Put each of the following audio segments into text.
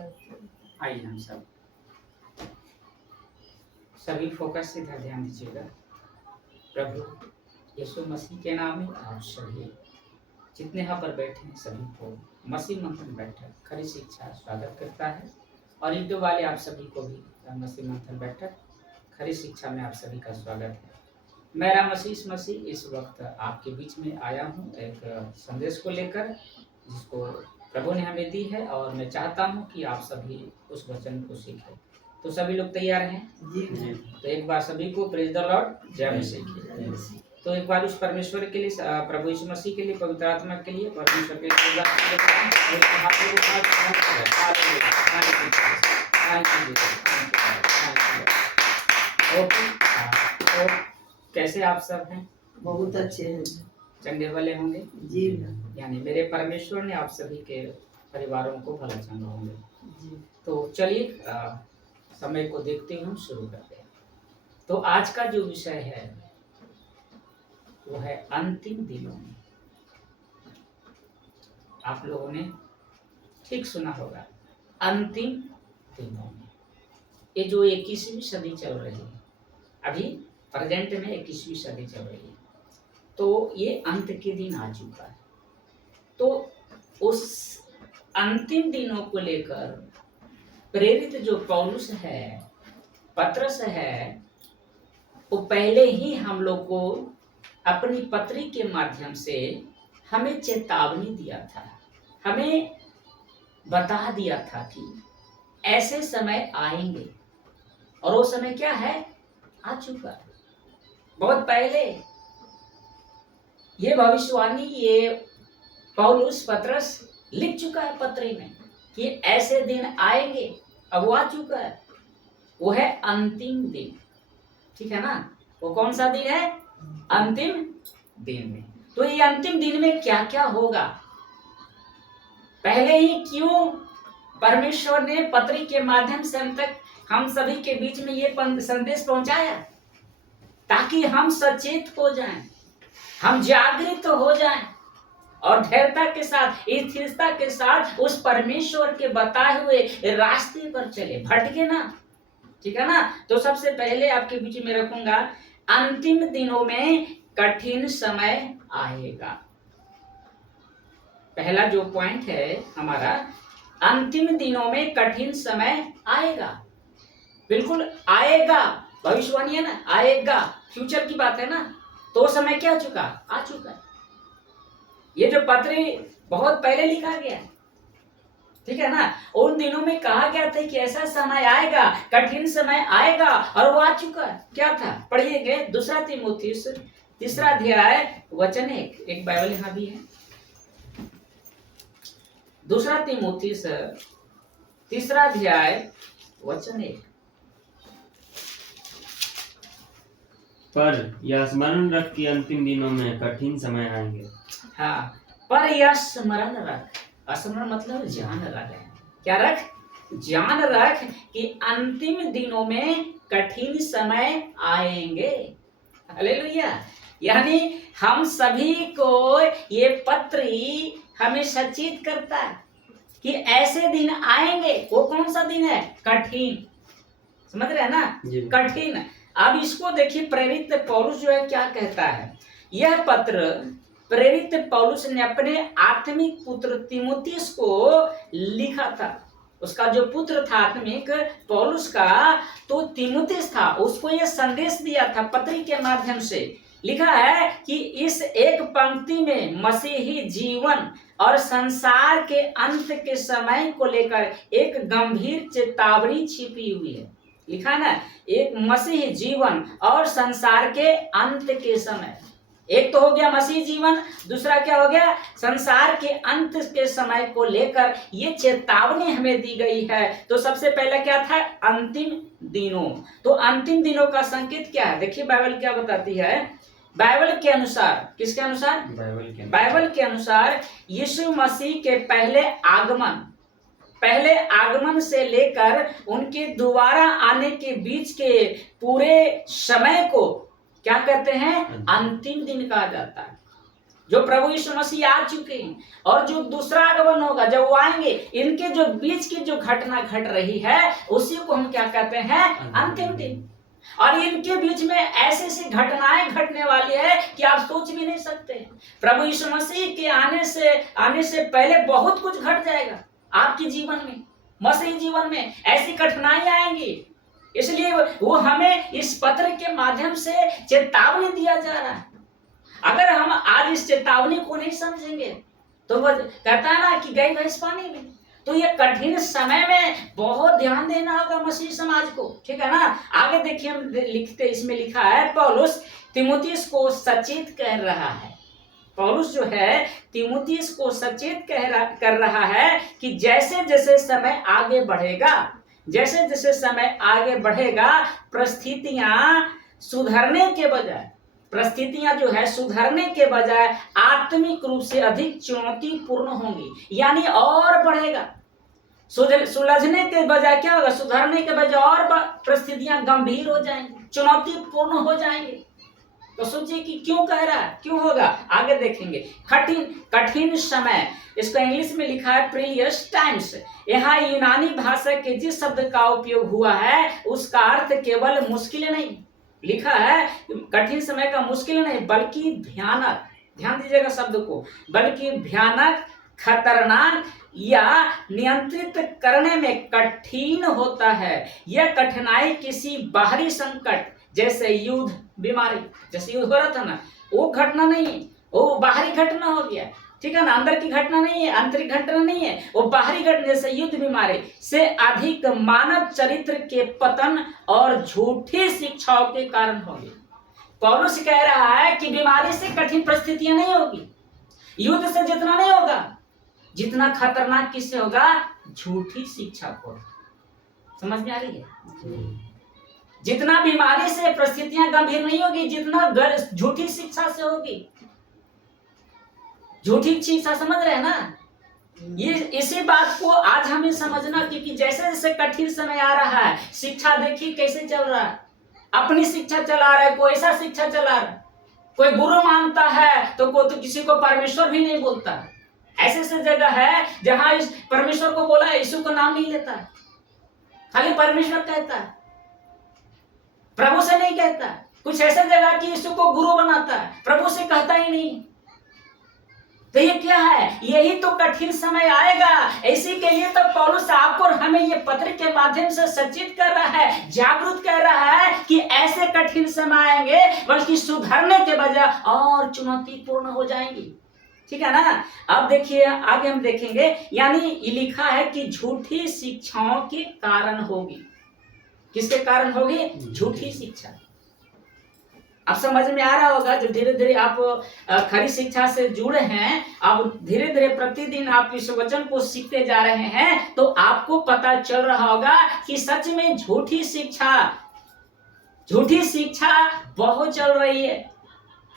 आइए हम सभी फोकस से इधर ध्यान दीजिएगा। प्रभु यीशु मसीह के नाम में आप सभी जितने यहाँ पर बैठे हैं सभी को मसीह मंथन बैठक खरी शिक्षा स्वागत करता है। और यूट्यूब वाले आप सभी को भी मसीह मंथन बैठक खरी शिक्षा में आप सभी का स्वागत है। मेरा मसीह इस वक्त आपके बीच में आया हूँ एक संदेश को लेकर जिसको प्रभु ने हमें दी है, और मैं चाहता हूँ कि आप सभी उस वचन को सीखें। तो सभी लोग तैयार हैं? जी। तो एक बार सभी को प्रेज द लॉर्ड, जय मसीह। तो एक बार उस परमेश्वर के लिए, प्रभु यीशु मसीह के लिए, पवित्र आत्मा के लिए, परमेश्वर के लिए कैसे आप सब हैं? बहुत अच्छे हैं, चंगे भले होंगे जी। यानी मेरे परमेश्वर ने आप सभी के परिवारों को भला चंगा होंगे जी। तो चलिए समय को देखते हुए शुरू करते हैं। तो आज का जो विषय है वो है अंतिम दिनों में। आप लोगों ने ठीक सुना होगा, अंतिम दिनों में। ये जो 21वीं सदी चल रही है, अभी प्रेजेंट में 21वीं सदी चल रही है, तो ये अंत के दिन आ चुका है। तो उस अंतिम दिनों को लेकर प्रेरित जो पौलुस है, पत्रस है, वो पहले ही हम लोग को अपनी पत्री के माध्यम से हमें चेतावनी दिया था, हमें बता दिया था कि ऐसे समय आएंगे। और वो समय क्या है? आ चुका है। बहुत पहले ये भविष्यवाणी ये पौलुस पत्रस लिख चुका है पत्री में कि ऐसे दिन आएंगे। अब वो आ चुका है, वो है अंतिम दिन। ठीक है ना? वो कौन सा दिन है? अंतिम दिन में। तो ये अंतिम दिन में क्या क्या होगा, पहले ही क्यों परमेश्वर ने पत्री के माध्यम से हम सभी के बीच में ये संदेश पहुंचाया, ताकि हम सचेत हो जाएं, हम जागृत हो जाएं और धैर्यता के साथ, स्थिरता के साथ उस परमेश्वर के बताए हुए रास्ते पर चले, भटके ना। ठीक है ना? तो सबसे पहले आपके बीच में रखूंगा, अंतिम दिनों में कठिन समय आएगा। पहला जो पॉइंट है हमारा, अंतिम दिनों में कठिन समय आएगा। बिल्कुल आएगा, भविष्यवाणी है ना, आएगा, फ्यूचर की बात है ना। तो समय क्या चुका? आ चुका है। ये जो पत्र बहुत पहले लिखा गया है, ठीक है ना? उन दिनों में कहा गया था कि ऐसा समय आएगा, कठिन समय आएगा, और वो आ चुका है। क्या था? पढ़िएगा 2 तीमुथियुस 3 अध्याय वचन 1। एक बाइबल यहाँ भी है, 2 तीमुथियुस 3 अध्याय वचन 1। पर यह स्मरण रख कि अंतिम दिनों में कठिन समय आएंगे। हाँ, पर यह स्मरण रख, स्मरण मतलब जान रख। क्या रख? जान रख कि अंतिम दिनों में कठिन समय आएंगे। हालेलुया। यानी हम सभी को ये पत्र हमें सचेत करता है कि ऐसे दिन आएंगे। वो कौन सा दिन है? कठिन। समझ रहे हैं ना? कठिन। अब इसको देखिए, प्रेरित पौलुस जो है क्या कहता है। यह पत्र प्रेरित पौलुस ने अपने आत्मिक पुत्र तीमुथियुस को लिखा था। उसका जो पुत्र था आत्मिक पौलुस का, तो तीमुथियुस था, उसको यह संदेश दिया था पत्री के माध्यम से। लिखा है कि इस एक पंक्ति में मसीही जीवन और संसार के अंत के समय को लेकर एक गंभीर चेतावनी छिपी हुई है। लिखा ना, एक मसीह जीवन और संसार के अंत के समय। एक तो हो गया मसीह जीवन, दूसरा क्या हो गया? संसार के अंत के समय को लेकर ये चेतावनी हमें दी गई है। तो सबसे पहले क्या था? अंतिम दिनों। तो अंतिम दिनों का संकेत क्या है? देखिए बाइबल क्या बताती है। बाइबल के अनुसार, किसके अनुसार? बाइबल के अनुसार यीशु मसीह के पहले आगमन से लेकर उनके दोबारा आने के बीच के पूरे समय को क्या कहते हैं? अंतिम दिन कहा जाता है। जो प्रभु यीशु मसीह आ चुके हैं, और जो दूसरा आगमन होगा जब वो आएंगे, इनके जो बीच की जो घटना घट रही है उसी को हम क्या कहते हैं? अंतिम दिन। और इनके बीच में ऐसी ऐसी घटनाएं घटने वाली है कि आप सोच भी नहीं सकते। प्रभु यीशु मसीह के आने से पहले बहुत कुछ घट जाएगा आपके जीवन में, मसीही जीवन में ऐसी कठिनाई आएंगी। इसलिए वो हमें इस पत्र के माध्यम से चेतावनी दिया जा रहा है। अगर हम आज इस चेतावनी को नहीं समझेंगे तो वो कहता है ना कि गई भैंस पानी में। तो ये कठिन समय में बहुत ध्यान देना होगा मसीह समाज को, ठीक है ना। आगे देखिए, हम लिखते, इसमें लिखा है, पौलुस तीमुथियुस को सचेत कह रहा है। पौलुस जो है तीमुथियुस को सचेत कर रहा है कि जैसे जैसे समय आगे बढ़ेगा, जैसे जैसे समय आगे बढ़ेगा, परिस्थितियां सुधरने के बजाय, परिस्थितियां जो है सुधरने के बजाय आत्मिक रूप से अधिक चुनौतीपूर्ण होंगी, यानी और बढ़ेगा। सुलझने के बजाय क्या होगा? सुधरने के बजाय और परिस्थितियां गंभीर हो जाएंगी, चुनौतीपूर्ण हो जाएंगे। तो सोचिए कि क्यों कह रहा है, क्यों होगा, आगे देखेंगे। कठिन समय, इसका इंग्लिश में लिखा है प्रीलियस टाइम्स। यहाँ यूनानी भाषा के जिस शब्द का उपयोग हुआ है उसका अर्थ केवल मुश्किल नहीं, लिखा है कठिन समय का मुश्किल नहीं बल्कि भयानक, ध्यान दीजिएगा शब्द को, बल्कि भयानक, खतरनाक या नियंत्रित करने में कठिन होता है। यह कठिनाई किसी बाहरी संकट जैसे युद्ध, बीमारी, जैसे युद्ध हो रहा था ना, वो घटना नहीं है, वो बाहरी घटना हो गया, ठीक है ना। अंदर की घटना नहीं है, आंतरिक घटना नहीं है, वो बाहरी घटना जैसे युद्ध, बीमारी से अधिक मानव चरित्र के पतन और झूठी शिक्षाओं के कारण होगी। पौलुस कह रहा है कि बीमारी से कठिन परिस्थितियां नहीं होगी, युद्ध से जितना नहीं होगा, जितना खतरनाक किससे होगा? झूठी शिक्षा को। समझ में आ रही है? जितना बीमारी से परिस्थितियां गंभीर नहीं होगी, जितना झूठी शिक्षा से होगी। झूठी शिक्षा समझ रहे हैं ना? ये इसी बात को आज हमें समझना, क्योंकि जैसे जैसे कठिन समय आ रहा है, शिक्षा देखिए कैसे चल रहा है। अपनी शिक्षा चला रहा है, कोई ऐसा शिक्षा चला रहा है, कोई गुरु मानता है तो कोई तो किसी को परमेश्वर भी नहीं बोलता। ऐसे ऐसे जगह है जहां इस परमेश्वर को बोला है, यीशु का नाम नहीं लेता है, खाली परमेश्वर कहता है, प्रभु से नहीं कहता। कुछ ऐसे जगह कि यीशु को गुरु बनाता है, प्रभु से कहता ही नहीं। तो ये क्या है? यही तो कठिन समय आएगा। इसी के लिए तो पौलुस आपको और हमें ये पत्र के माध्यम से सचेत कर रहा है, जागरूक कर रहा है कि ऐसे कठिन समय आएंगे, बल्कि सुधरने के बजाय और चुनौतीपूर्ण हो जाएंगी, ठीक है ना। अब देखिए आगे हम देखेंगे, यानी ये लिखा है कि झूठी शिक्षाओं के कारण होगी। किसके कारण होगी? झूठी शिक्षा। अब समझ में आ रहा होगा, जो धीरे धीरे आप खरी शिक्षा से जुड़े हैं, अब धीरे धीरे प्रतिदिन आप इस वचन को सीखते जा रहे हैं, तो आपको पता चल रहा होगा कि सच में झूठी शिक्षा बहुत चल रही है।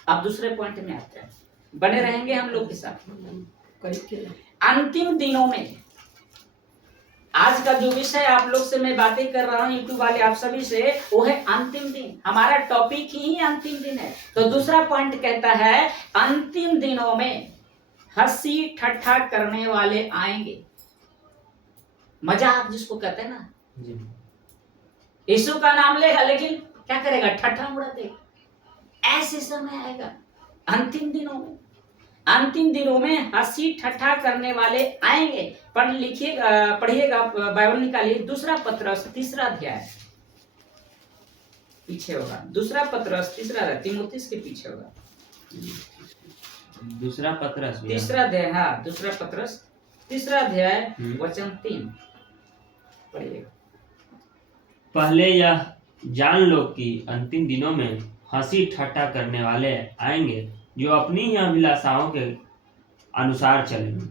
अब दूसरे पॉइंट में आते हैं, बने रहेंगे हम लोग के साथ। अंतिम दिनों में आज का जो विषय आप लोग से मैं बातें कर रहा हूँ, यूट्यूब वाले आप सभी से, वो है अंतिम दिन। हमारा टॉपिक ही अंतिम दिन है। तो दूसरा पॉइंट कहता है, अंतिम दिनों में हंसी ठट्ठा करने वाले आएंगे। मजाक जिसको कहते हैं ना, यीशु का नाम लेगा लेकिन क्या करेगा? ठट्ठा उड़ाते। ऐसे समय आएगा अंतिम दिनों में। अंतिम दिनों में हंसी ठट्ठा करने वाले आएंगे। पढ़िएगा, बाइबल निकालिए, दूसरा पत्रस 3 अध्याय पीछे होगा। दूसरा पत्रस 3 तीमुथियुस के पीछे होगा। दूसरा पत्रस 3 अध्याय, हाँ दूसरा पत्रस 3 अध्याय वचन 3 पढ़िएगा। पहले यह जान लो कि अंतिम दिनों में हंसी ठट्ठा करने वाले आएंगे, जो अपनी ही अभिलाषाओं के अनुसार चलेंगे।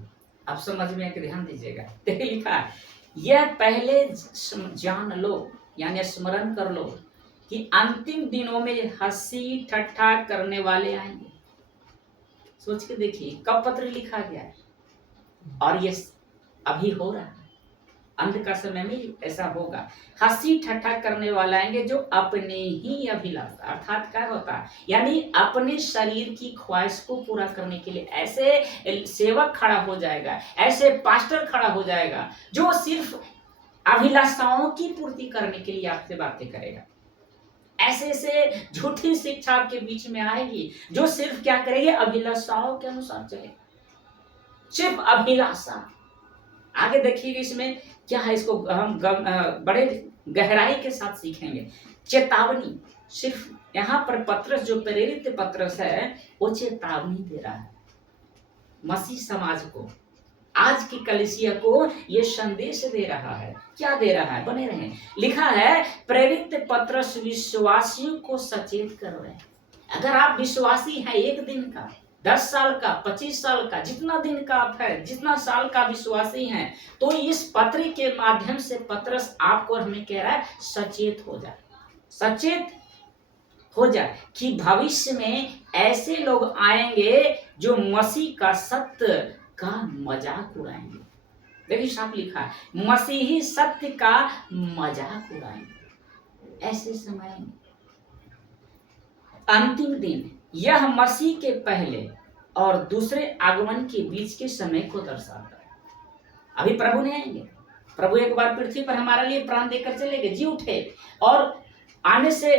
आप समझ में आके ध्यान दीजिएगा। देखिए लिखा है, यह पहले जान लो, यानी स्मरण कर लो कि अंतिम दिनों में हंसी ठट्ठा करने वाले आएंगे। सोच के देखिए कब पत्र लिखा गया है, और ये अभी हो रहा है। अंत का समय में ऐसा होगा। हंसी ठट्ठा करने वाला आएंगे जो अपने ही अभिलाषा, अर्थात क्या होता है, यानी अपने शरीर की ख्वाहिश को पूरा करने के लिए ऐसे सेवक खड़ा हो जाएगा, ऐसे पास्टर खड़ा हो जाएगा जो सिर्फ अभिलाषाओं की पूर्ति करने के लिए आपसे बातें करेगा। ऐसे ऐसे झूठी शिक्षा आपके बीच में आएगी जो सिर्फ क्या करेगी, अभिलाषाओं के अनुसार चलेगा, सिर्फ अभिलाषा। आगे देखिएगा इसमें क्या है, इसको हम बड़े गहराई के साथ सीखेंगे। चेतावनी, सिर्फ यहाँ पर पत्रस जो प्रेरित पत्रस है वो चेतावनी दे रहा है मसीह समाज को, आज की कलीसिया को ये संदेश दे रहा है। क्या दे रहा है, बने रहें। लिखा है प्रेरित पत्रस विश्वासियों को सचेत कर रहे हैं। अगर आप विश्वासी हैं, एक दिन का, 10 साल का, 25 साल का, जितना दिन का आप है, जितना साल का विश्वासी हैं, तो इस पत्र के माध्यम से पत्रस आपको हमें कह रहा है सचेत हो जाए, सचेत हो जाए कि भविष्य में ऐसे लोग आएंगे जो मसीह का सत्य का मजाक उड़ाएंगे। देखिए साफ लिखा है, मसीही सत्य का मजाक उड़ाएंगे। ऐसे समय में अंतिम दिन यह मसीह के पहले और दूसरे आगमन के बीच के समय को दर्शाता है। अभी प्रभु नहीं आएंगे, प्रभु एक बार पृथ्वी पर हमारे लिए प्राण देकर चले गए, जी उठे, और आने से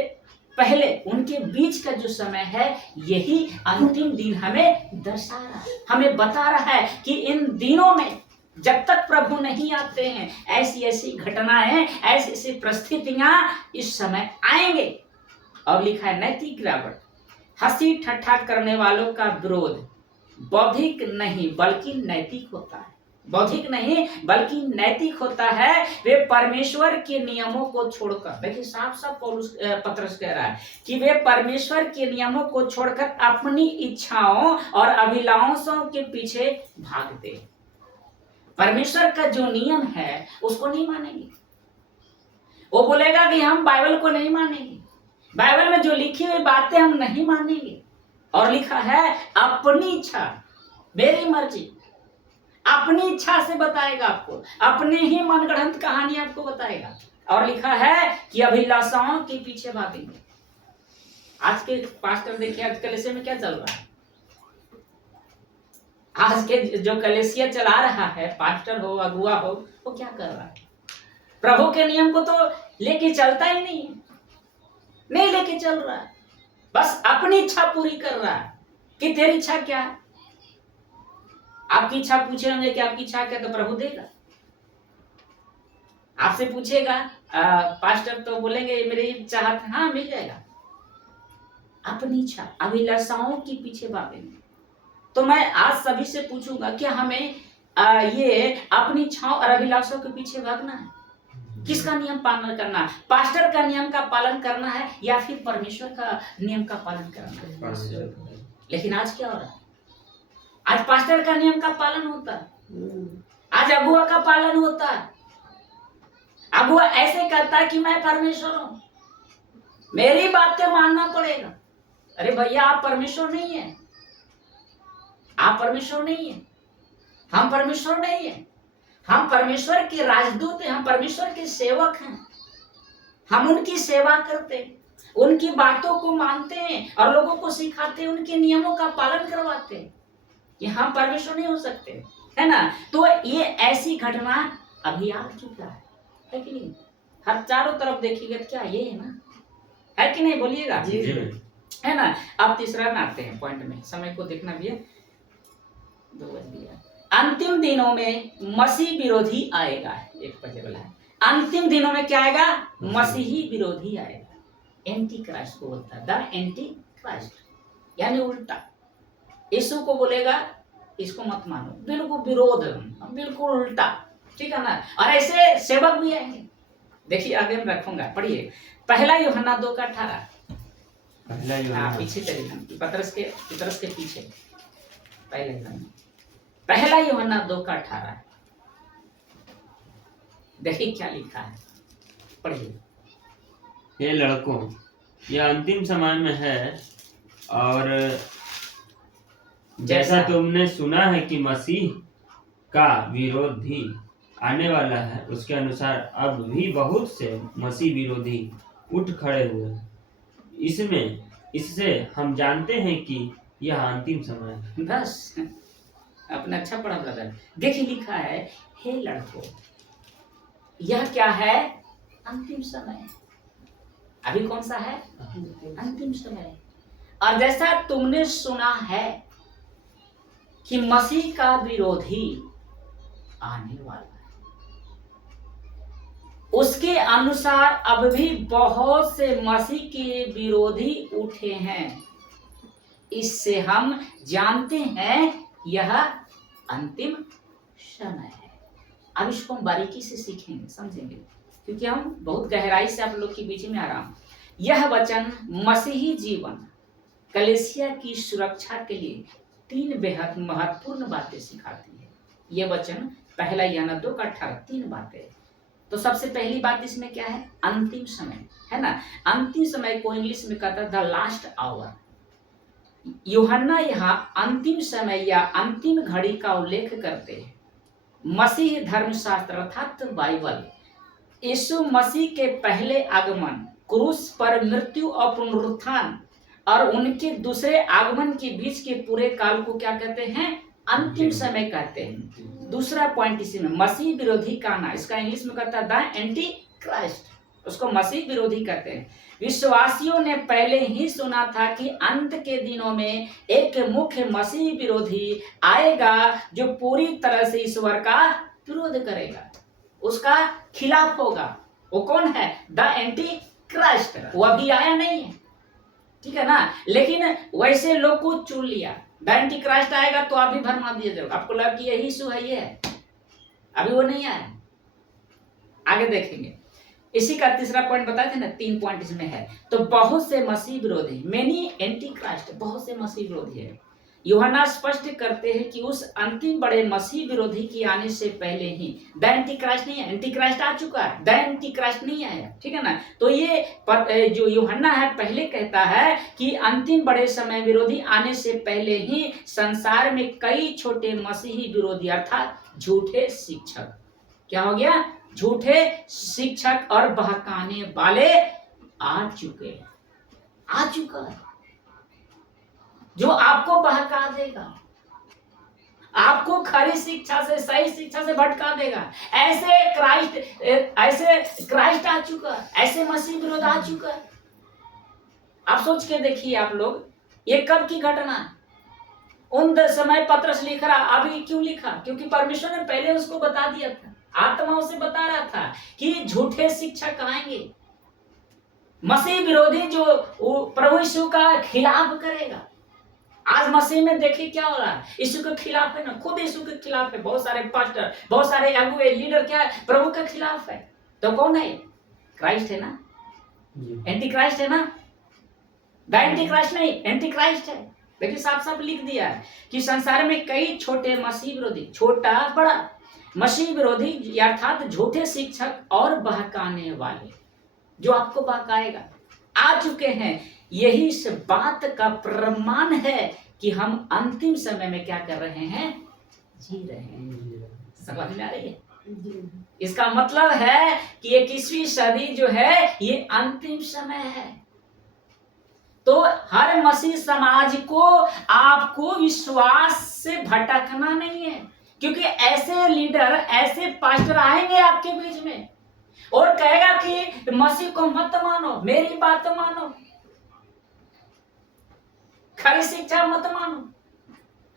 पहले उनके बीच का जो समय है यही अंतिम दिन हमें दर्शा रहा है, हमें बता रहा है कि इन दिनों में जब तक प्रभु नहीं आते हैं ऐसी ऐसी घटनाएं, ऐसी ऐसी परिस्थितियां इस समय आएंगे। और लिखा है नैतिक गिरावट, हंसी ठट्ठा करने वालों का विरोध बौद्धिक नहीं बल्कि नैतिक होता है, बौद्धिक नहीं बल्कि नैतिक होता है। वे परमेश्वर के नियमों को छोड़कर, देखिए साफ साफ पौलुस पत्रस कह रहा है कि वे परमेश्वर के नियमों को छोड़कर अपनी इच्छाओं और अभिलाषाओं के पीछे भागते। परमेश्वर का जो नियम है उसको नहीं मानेंगे। वो बोलेगा कि हम बाइबल को नहीं मानेंगे, बाइबल में जो लिखी हुई बातें हम नहीं मानेंगे। और लिखा है अपनी इच्छा, मेरी मर्जी, अपनी इच्छा से बताएगा आपको, अपने ही मनगढ़ंत कहानी आपको बताएगा। और लिखा है कि अभिलाषाओं के पीछे भागेंगे। आज के पास्टर देखिए, आज कलीसिया में क्या चल रहा है, आज के जो कलीसिया चला रहा है, पास्टर हो अगुआ हो, वो क्या कर रहा है, प्रभु के नियम को तो लेके चलता ही नहीं है, नहीं लेके चल रहा है, बस अपनी इच्छा पूरी कर रहा है। कि तेरी इच्छा क्या है, आपकी इच्छा पूछे होंगे कि आपकी इच्छा क्या, तो प्रभु देगा। आपसे पूछेगा पास्टर, तो बोलेंगे मेरी चाहत है, हाँ मिल जाएगा। अपनी इच्छा अभिलाषाओं के पीछे भागेंगे। तो मैं आज सभी से पूछूंगा कि हमें ये अपनी इच्छाओं और अभिलाषाओं के पीछे भागना है, किसका नियम पालन करना है, पास्टर का नियम का पालन करना है या फिर परमेश्वर का नियम का पालन करना है। लेकिन आज क्या हो रहा है, आज पास्टर का नियम का पालन होता है, आज अगुआ का पालन होता है। अगुआ ऐसे कहता है कि मैं परमेश्वर हूं, मेरी बातें मानना पड़ेगा। अरे भैया आप परमेश्वर नहीं है, आप परमेश्वर नहीं है, हम परमेश्वर नहीं है, हम परमेश्वर के राजदूत हैं, हम परमेश्वर के सेवक हैं। हम उनकी सेवा करते हैं, उनकी बातों को मानते हैं और लोगों को सिखाते हैं, उनके नियमों का पालन करवाते हैं। कि हम परमेश्वर नहीं हो सकते, है ना। तो ये ऐसी घटना अभी आ चुका है कि नहीं, हर चारों तरफ देखिएगा तो क्या ये है ना, है कि नहीं, बोलिएगा जी, है ना। अब तीसरा में आते हैं पॉइंट में, समय को देखना भी है, 2 बज गया। अंतिम दिनों में मसीह विरोधी आएगा, 1 बजे वाला है। अंतिम दिनों में क्या आएगा, मसीही विरोधी आएगा, एंटी क्राइस्ट को बोलता है, द एंटी क्राइस्ट, यानी उल्टा। यीशु को बोलेगा इसको मत मानो, बिल्कुल विरोध, बिल्कुल उल्टा, ठीक है ना। और ऐसे सेवक भी आएंगे। देखिए आगे मैं रखूंगा, पढ़िए 1 यूहन्ना 2:18। पीछे चलिए, पतरस के पीछे 1 यूहन्ना 2:18। देखिए क्या लिखा है, पढ़िए। हे लड़कों, यह अंतिम समय में है, और जैसा तुमने सुना है कि मसीह का विरोधी आने वाला है उसके अनुसार अब भी बहुत से मसीह विरोधी उठ खड़े हुए हैं। इससे हम जानते हैं कि यह अंतिम समय है। बस अपना अच्छा पढ़ा ब्रदर। देखिए लिखा है, हे लड़कों, यह क्या है? अंतिम समय। अभी कौन सा है? अंतिम समय। और जैसा तुमने सुना है कि मसीह का विरोधी आने वाला है, उसके अनुसार अब भी बहुत से मसीह के विरोधी उठे हैं। इससे हम जानते हैं यह अंतिम समय है। अब इसको हम बारीकी से सीखेंगे, समझेंगे, क्योंकि हम बहुत गहराई से आप लोग के बीच में आ रहा हूं। यह वचन मसीही जीवन कलीसिया की सुरक्षा के लिए 3 बेहद महत्वपूर्ण बातें सिखाती है। यह वचन पहला यूहन्ना 2:18 3 बातें। तो सबसे पहली बात इसमें क्या है? अंतिम समय, है ना। अंतिम समय को इंग्लिश में कहता है द लास्ट आवर। यूहन्ना यहाँ अंतिम समय या अंतिम घड़ी का उल्लेख करते हैं। मसीह धर्मशास्त्र अर्थात बाइबल यीशु मसीह के पहले आगमन, क्रूस पर मृत्यु और पुनरुत्थान और उनके दूसरे आगमन के बीच के पूरे काल को क्या कहते हैं? अंतिम समय कहते हैं। दूसरा पॉइंट इसी में, मसीह विरोधी का आना, इसका इंग्लिश में कहता है द एंटी क्राइस्ट, उसको मसीह विरोधी कहते हैं। विश्वासियों ने पहले ही सुना था कि अंत के दिनों में एक मुख्य मसीह विरोधी आएगा जो पूरी तरह से ईश्वर का विरोध करेगा, उसका खिलाफ होगा। वो कौन है? The anti Christ. वो अभी आया नहीं है, ठीक है ना, लेकिन वैसे लोग को चुन लिया। द एंटी क्राइस्ट आएगा तो आप भी भरमा दिया जाएगा। आपको लगा कि यही यीशु है, ये है, अभी वो नहीं आया, आगे देखेंगे। इसी का तीसरा पॉइंट बताए थे ना, 3 पॉइंट इसमें है। तो बहुत से मसीह विरोधी, मेनी एंटी क्राइस्ट, बहुत से मसीह विरोधी है। यूहन्ना स्पष्ट करते हैं कि उस अंतिम बड़े मसीह विरोधी के आने से पहले ही द एंटी क्राइस्ट नहीं है। एंटी क्राइस्ट आ चुका है, द एंटी क्राइस्ट नहीं आया, ठीक है ना। तो ये जो यूहन्ना है पहले कहता है कि अंतिम बड़े समय विरोधी आने से पहले ही संसार में कई छोटे मसीही विरोधी अर्थात झूठे शिक्षक, क्या हो गया? झूठे शिक्षक और बहकाने वाले आ चुके हैं, आ चुका है, जो आपको बहका देगा, आपको खरी शिक्षा से, सही शिक्षा से भटका देगा। ऐसे क्राइस्ट आ चुका है, ऐसे मसीह विरोध आ चुका है। आप सोच के देखिए आप लोग, ये कब की घटना है? उन समय पत्रस लिख रहा, अभी क्यों लिखा? क्योंकि परमेश्वर ने पहले उसको बता दिया था, आत्मा उसे बता रहा था कि झूठे शिक्षक आएंगे, मसीह विरोधी जो प्रभु यीशु का खिलाफ करेगा। आज मसीह में देखिए क्या हो रहा है, यीशु के खिलाफ है ना, खुद यीशु के खिलाफ है। बहुत सारे पास्टर, बहुत सारे अगुवे, लीडर क्या है? प्रभु के खिलाफ है। तो कौन है? क्राइस्ट है ना, एंटी क्राइस्ट है ना। द एंटी क्राइस्ट नहीं, एंटी क्राइस्ट है। देखिए साफ साफ लिख दिया है कि संसार में कई छोटे मसीह विरोधी, छोटा बड़ा मसीह विरोधी अर्थात झूठे शिक्षक और बहकाने वाले, जो आपको बहकाएगा, आ चुके हैं। यही इस बात का प्रमाण है कि हम अंतिम समय में क्या कर रहे हैं? जी रहे हैं। समझ में आ रही है? इसका मतलब है कि 21वीं सदी जो है ये अंतिम समय है। तो हर मसीह समाज को आपको विश्वास से भटकना नहीं है, क्योंकि ऐसे लीडर, ऐसे पास्टर आएंगे आपके बीच में और कहेगा कि मसीह को मत मानो, मेरी बात मानो, खरी शिक्षा मत मानो।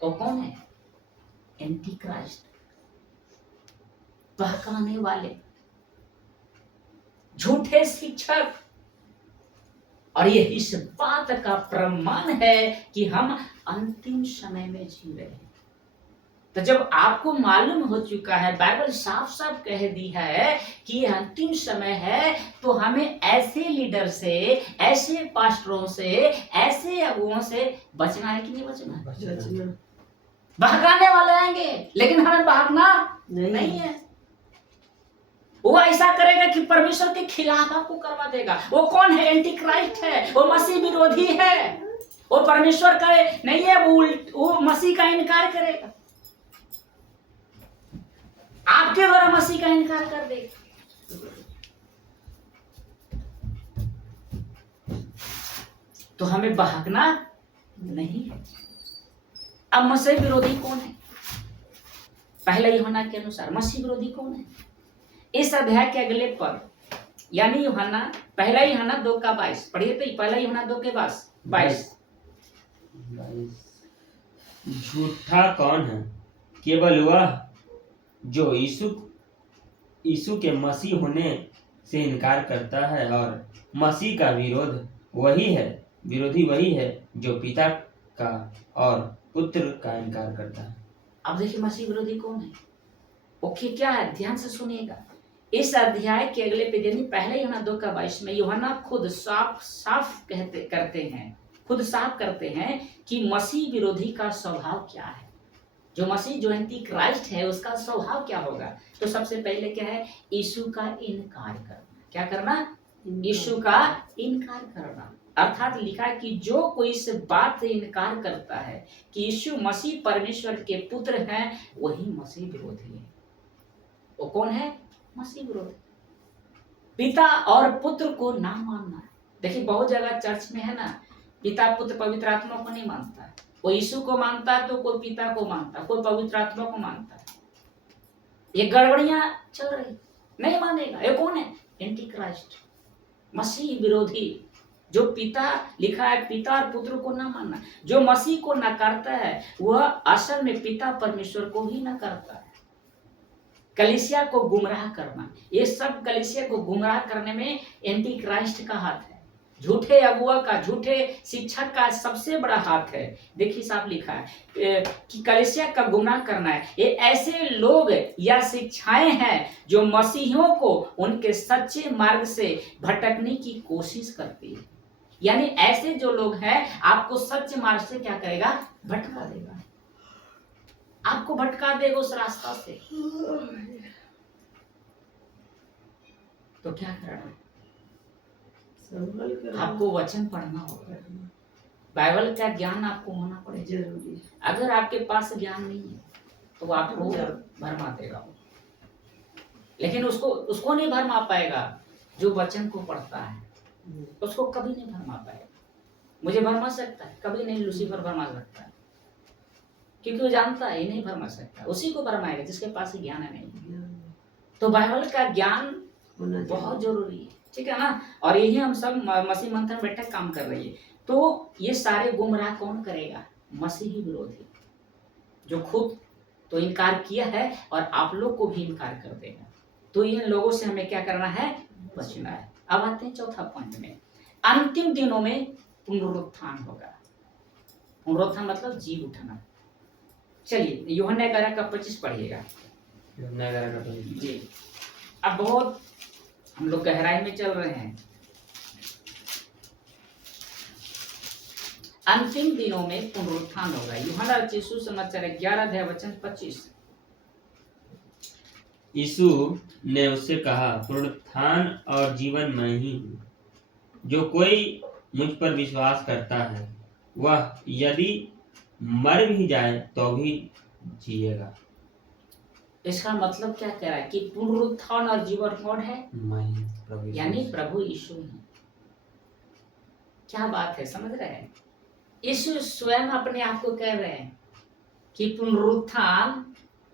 तो कौन है? एंटी क्राइस्ट, बहकाने वाले, झूठे शिक्षक। और ये इस बात का प्रमाण है कि हम अंतिम समय में जी रहे हैं। तो जब आपको मालूम हो चुका है, बाइबल साफ साफ कह दी है कि ये अंतिम समय है, तो हमें ऐसे लीडर से, ऐसे पास्टरों से, ऐसे अगुओं से बचना है कि नहीं बचना? बहकाने वाले आएंगे, लेकिन हमें बहकना नहीं है। वो ऐसा करेगा कि परमेश्वर के खिलाफ आपको करवा देगा। वो कौन है? एंटी क्राइस्ट है, वो मसीह विरोधी है, वो परमेश्वर का नहीं है, वो मसीह का इनकार करेगा। आपके द्वारा मसीह का इनकार कर देगा। तो हमें बहकना नहीं है। अब मसीह विरोधी कौन है? पहला यूहन्ना के अनुसार मसीह विरोधी कौन है? इस अध्याय के अगले पद यानी यूहन्ना पहला यूहन्ना 2:22 पढ़िए तो पहला यूहन्ना 2:22 झूठा कौन है? केवल वह जो यीशु के मसीह होने से इनकार करता है, और मसीह का विरोधी वही है जो पिता का और पुत्र का इनकार करता है। अब देखिए मसीह विरोधी कौन है? ओके क्या है? ध्यान से सुनिएगा। इस अध्याय के अगले पेज यानी पहला यूहन्ना 2:22 में यूहन्ना खुद साफ करते हैं कि मसीह विरोधी का स्वभाव क्या है। जो एंटी क्राइस्ट है उसका स्वभाव क्या होगा? तो सबसे पहले क्या है? यीशु का इनकार करना। क्या करना? यीशु का इनकार करना। अर्थात लिखा है कि जो कोई इस बात से इनकार करता है कि यीशु मसीह परमेश्वर के पुत्र हैं, वही मसीह विरोधी है। वो कौन है? मसीह विरोधी। पिता और पुत्र को ना मानना। देखिए बहुत जगह चर्च में है ना, पिता पुत्र पवित्र आत्मा को नहीं मानता है। कोई यीशु को मानता है तो कोई पिता को मानता है, कोई पवित्र आत्मा को मानता है। ये गड़बड़ियां चल रही, नहीं मानेगा। ये कौन है? एंटी क्राइस्ट, मसीह विरोधी। जो पिता लिखा है पिता और पुत्र को ना मानना। जो मसीह को नकारता है वह असल में पिता परमेश्वर को ही नकारता है। कलीसिया को गुमराह करना, ये सब कलीसिया को गुमराह करने में एंटी क्राइस्ट का हाथ है। झूठे अगुआ का, झूठे शिक्षक का सबसे बड़ा हाथ है। देखिए साफ लिखा है कि कलीसिया का गुमराह करना है। ये ऐसे लोग या शिक्षाएं हैं जो मसीहियों को उनके सच्चे मार्ग से भटकने की कोशिश करती है। यानी ऐसे जो लोग हैं आपको सच्चे मार्ग से क्या करेगा? भटका देगा, आपको भटका देगा उस रास्ता से। तो क्या करना? आपको वचन पढ़ना होगा, बाइबल का ज्ञान आपको होना पड़ेगा। अगर आपके पास ज्ञान नहीं है तो आपको भरमा देगा, लेकिन उसको नहीं भरमा पाएगा जो वचन को पढ़ता है। उसको कभी नहीं भरमा पाएगा। मुझे भरमा सकता है, कभी नहीं लूसीफर भरमा सकता है, क्योंकि वो जानता है ये नहीं भरमा सकता। उसी को भरमाएगा जिसके पास ज्ञान है नहीं। तो बाइबल का ज्ञान बहुत जरूरी है, ठीक है ना। और यही हम सब मसीह मंथन बैठक काम कर रही है। तो ये सारे गुमराह कौन करेगा? मसीही विरोधी, जो खुद तो इनकार किया है और आप लोग को भी इनकार कर देगा। तो इन लोगों से हमें क्या करना है? बचना है। अब आते हैं चौथा पॉइंट में। अंतिम दिनों में पुनरुत्थान होगा। पुनरुत्थान मतलब जी उठना। चलिए यूहन्ना 11:25 पढ़िएगा जी। अब बहुत हम लोग गहराई में चल रहे हैं। अंतिम दिनों में पुनरुत्थान होगा। यूहन्ना रचित सुसमाचार 11:25। यीशु ने उससे कहा, पुनरुत्थान और जीवन मैं ही हूँ। जो कोई मुझ पर विश्वास करता है वह यदि मर भी जाए तो भी जिएगा। इसका मतलब क्या कह रहा है कि पुनरुत्थान और जीवन कौन है? मैं, यानी प्रभु यीशु ही। क्या बात है, समझ रहे हैं? यीशु स्वयं अपने आप को कह रहे हैं कि पुनरुत्थान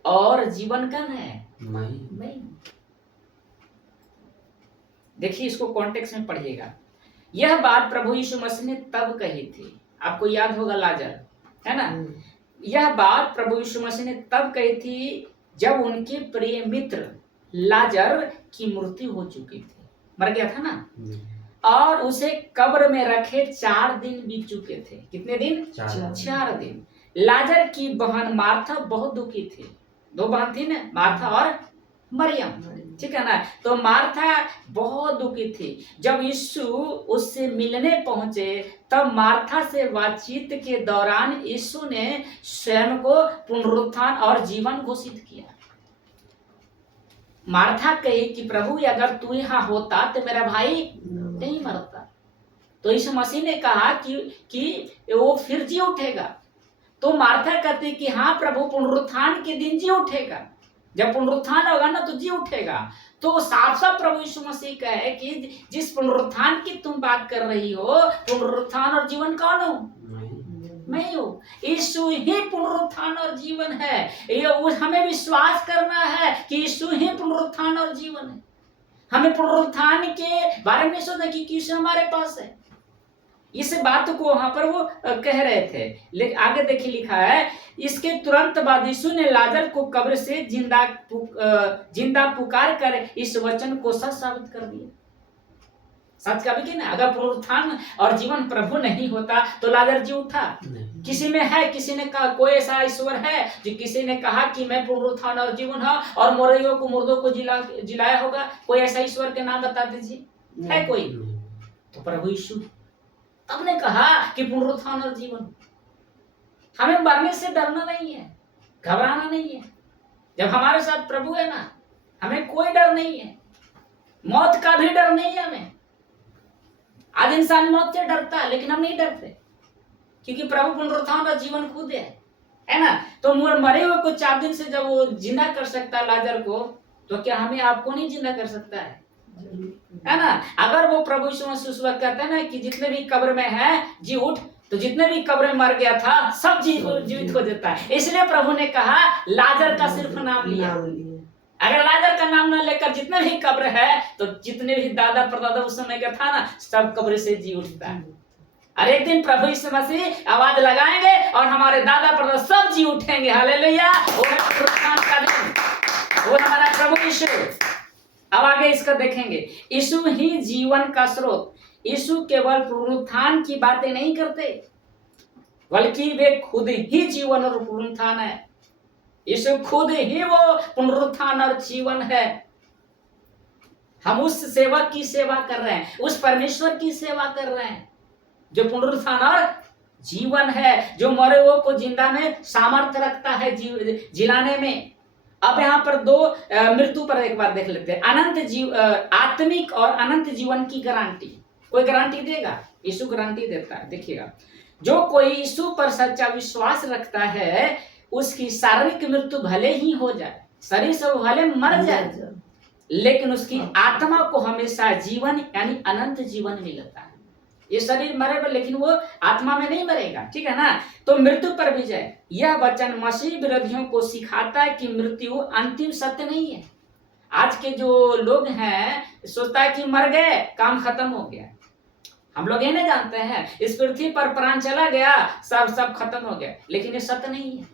और जीवन कौन है? मैं। देखिए इसको कॉन्टेक्स्ट में पढ़िएगा। यह बात प्रभु यीशु मसीह ने तब कही थी। आपको याद होगा लाजर, है ना? यह बात प्रभु यीशु मसीह ने तब कही थी जब उनके प्रिय मित्र लाजर की मृत्यु हो चुकी थी, मर गया था ना, और उसे कब्र में रखे 4 दिन बीत चुके थे। कितने दिन? 4 दिन। लाजर की बहन मार्था बहुत दुखी थी। 2 बहन थी ना, मार्था और मरियम, ठीक है ना। तो मार्था बहुत दुखी थी। जब यीशु उससे मिलने पहुंचे तब मार्था से बातचीत के दौरान यीशु ने स्वयं को पुनरुत्थान और जीवन घोषित किया। मार्था कही कि प्रभु अगर तू यहाँ होता तो मेरा भाई नहीं मरता। तो यीशु मसीह ने कहा कि वो फिर जी उठेगा। तो मार्था कहती कि हाँ प्रभु पुनरुत्थान के दिन जी उठेगा। जब पुनरुत्थान होगा ना तो जी उठेगा। तो साफ साफ प्रभु यीशु मसीह कहे कि जिस पुनरुत्थान की तुम बात कर रही हो, पुनरुत्थान और जीवन कौन हो? मैं ही हूँ। यीशु ही पुनरुत्थान और जीवन है। ये हमें विश्वास करना है कि यीशु ही पुनरुत्थान और जीवन है। हमें पुनरुत्थान के बारे में सोचना कि यीशु हमारे पास है। इस बात को वहां पर वो कह रहे थे। लेकिन आगे देखिए लिखा है, इसके तुरंत बाद यीशु ने लाजर को कब्र से जिंदा पुकार कर इस वचन को सच साबित कर दिया। सच का भी ना, अगर पुनरुत्थान और जीवन प्रभु नहीं होता तो लाजर जी उठा? किसी में है, किसी ने कहा, कोई ऐसा ईश्वर है जो किसी ने कहा कि मैं पुनरुत्थान और जीवन हूं और मुर्दों को जिलाया होगा? कोई ऐसा ईश्वर के नाम बता दीजिए, है कोई? तो प्रभु यीशु तब ने कहा कि पुनरुत्थान और जीवन। हमें मरने से डरना नहीं है, घबराना नहीं है। जब हमारे साथ प्रभु है ना, हमें कोई डर नहीं है, मौत का भी डर नहीं है हमें। आज इंसान मौत से डरता है, लेकिन हम नहीं डरते क्योंकि प्रभु पुनरुत्थान और जीवन खुद है ना। तो मरे हुए को 4 दिन से जब वो जिंदा कर सकता है लाजर को, तो क्या हमें आपको नहीं जिंदा कर सकता है ना? अगर वो प्रभु यीशु मसीह उस वक्त कहते हैं ना कि जितने भी कब्र में है जी उठ, तो जितने भी कब्र में मर गया था सब जीवित हो जाता है। इसलिए प्रभु ने कहा लाजर का सिर्फ नाम लिया। अगर लाजर का नाम न लेकर जितने भी कब्र है, तो जितने भी दादा परदादा उस समय का था ना, सब कब्र से जी उठता है। और एक दिन प्रभु यीशु मसीह आवाज लगाएंगे और हमारे दादा परदादा सब जी उठेंगे। हालेलुया। वो है पुनरुत्थान का दिन, वो हमारा प्रभु यीशु। अब आगे इसका देखेंगे, यीशु ही जीवन का स्रोत। यीशु केवल पुनरुत्थान की बातें नहीं करते, बल्कि वे खुद ही जीवन और पुनरुत्थान है। यीशु खुद ही वो पुनरुत्थान और जीवन है। हम उस सेवक की सेवा कर रहे हैं, उस परमेश्वर की सेवा कर रहे हैं जो पुनरुत्थान और जीवन है, जो मरे हुए को जिंदा में सामर्थ्य रखता है जिलाने में। अब यहाँ पर 2 मृत्यु पर एक बार देख लेते हैं। आत्मिक और अनंत जीवन की गारंटी। कोई गारंटी देगा? यीशु गारंटी देता है। देखिएगा, जो कोई यीशु पर सच्चा विश्वास रखता है, उसकी शारीरिक मृत्यु भले ही हो जाए, शरीर से भले मर जाए, लेकिन उसकी आत्मा को हमेशा जीवन यानी अनंत जीवन मिलता है। ये शरीर मरेगा लेकिन वो आत्मा में नहीं मरेगा, ठीक है ना। तो मृत्यु पर विजय, यह वचन मसीह विरोधियों को सिखाता है कि मृत्यु अंतिम सत्य नहीं है। आज के जो लोग हैं सोचता है कि मर गए काम खत्म हो गया। हम लोग ये नहीं जानते हैं इस पृथ्वी पर प्राण चला गया सब खत्म हो गया, लेकिन ये सत्य नहीं है,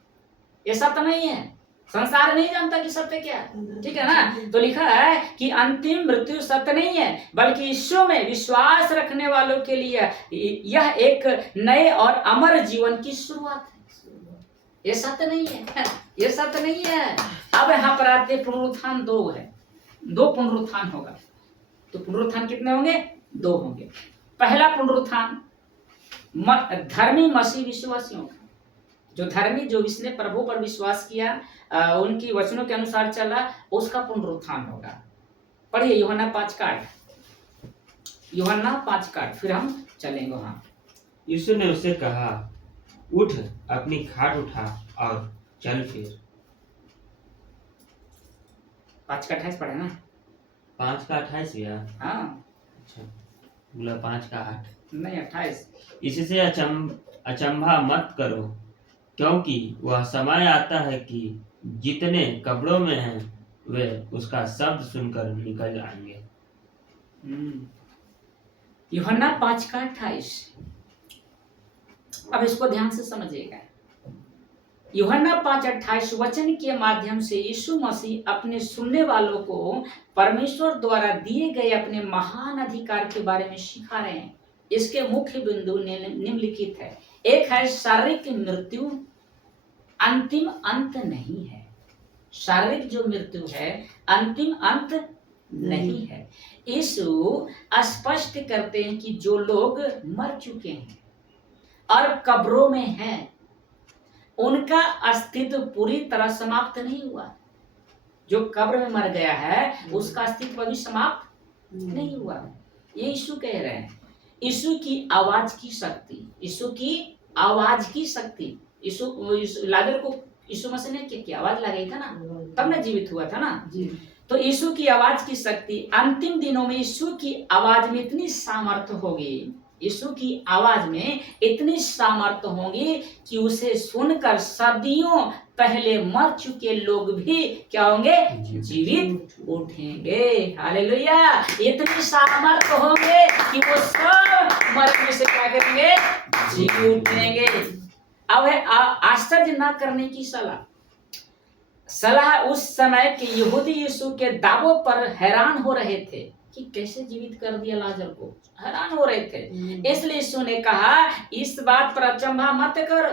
ये सत्य नहीं है। संसार नहीं जानता कि सत्य क्या है, ठीक है ना। तो लिखा है कि अंतिम मृत्यु सत्य नहीं है, बल्कि यीशु में विश्वास रखने वालों के लिए यह एक नए और अमर जीवन की शुरुआत है। ये सत्य नहीं है, ये सत्य नहीं है। अब यहाँ पर आते पुनरुत्थान 2 है, 2 पुनरुत्थान होगा। तो पुनरुत्थान कितने होंगे? 2 होंगे। पहला पुनरुत्थान धर्मी मसीह विश्वासियों का, जो धर्मी, जो इसने प्रभु पर विश्वास किया, उनकी वचनों के अनुसार चला, उसका पुनरुत्थान होगा। पढ़िए यूहन्ना 5:8, यूहन्ना 5:8, फिर हम चलेंगे वहां। यीशु ने उससे कहा, उठ, अपनी खाट उठा और चल फिर। 5:28 पढ़े ना? 5:28 भैया? हाँ, अच्छा, बोला 5:8 नहीं 28। इससे अचंभा मत करो, क्योंकि वह समय आता है कि जितने कब्रों में हैं वे उसका शब्द सुनकर निकल आएंगे। यूहन्ना 5:28। अब इसको ध्यान से समझिएगा। यूहन्ना 5:28 वचन के माध्यम से यीशु मसीह अपने सुनने वालों को परमेश्वर द्वारा दिए गए अपने महान अधिकार के बारे में सिखा रहे हैं। इसके मुख्य बिंदु निम्नलिखित है। एक है शारीरिक मृत्यु अंतिम अंत नहीं है। शारीरिक जो मृत्यु है अंतिम अंत नहीं है। यीशु स्पष्ट करते हैं कि जो लोग मर चुके हैं और कब्रों में हैं, उनका अस्तित्व पूरी तरह समाप्त नहीं हुआ। जो कब्र में मर गया है उसका अस्तित्व अभी समाप्त नहीं हुआ। ये यीशु कह रहे हैं। यीशु की आवाज की शक्ति, यीशु की आवाज की शक्ति। यीशु लाजर को यीशु मसीह ने की आवाज लगाई था ना, तब ना जीवित हुआ था ना। जी तो यीशु की आवाज की शक्ति अंतिम दिनों में, यीशु की आवाज में इतनी सामर्थ्य होगी, यीशु की आवाज में इतनी सामर्थ्य होगी कि उसे सुनकर सदियों पहले मर चुके लोग भी क्या होंगे, जीवित उठेंगे। हालेलुया। इतनी सामर्थ्य होंगे कि वो सब मरने से क्या करेंगे, जीवित उठेंगे। अब है आश्चर्य ना करने की सलाह उस समय के यहूदी यीशु के दावों पर हैरान हो रहे थे कि कैसे जीवित कर दिया लाजर को, हैरान हो रहे थे। इसलिए यीशु ने कहा, इस बात पर अचंभा मत करो,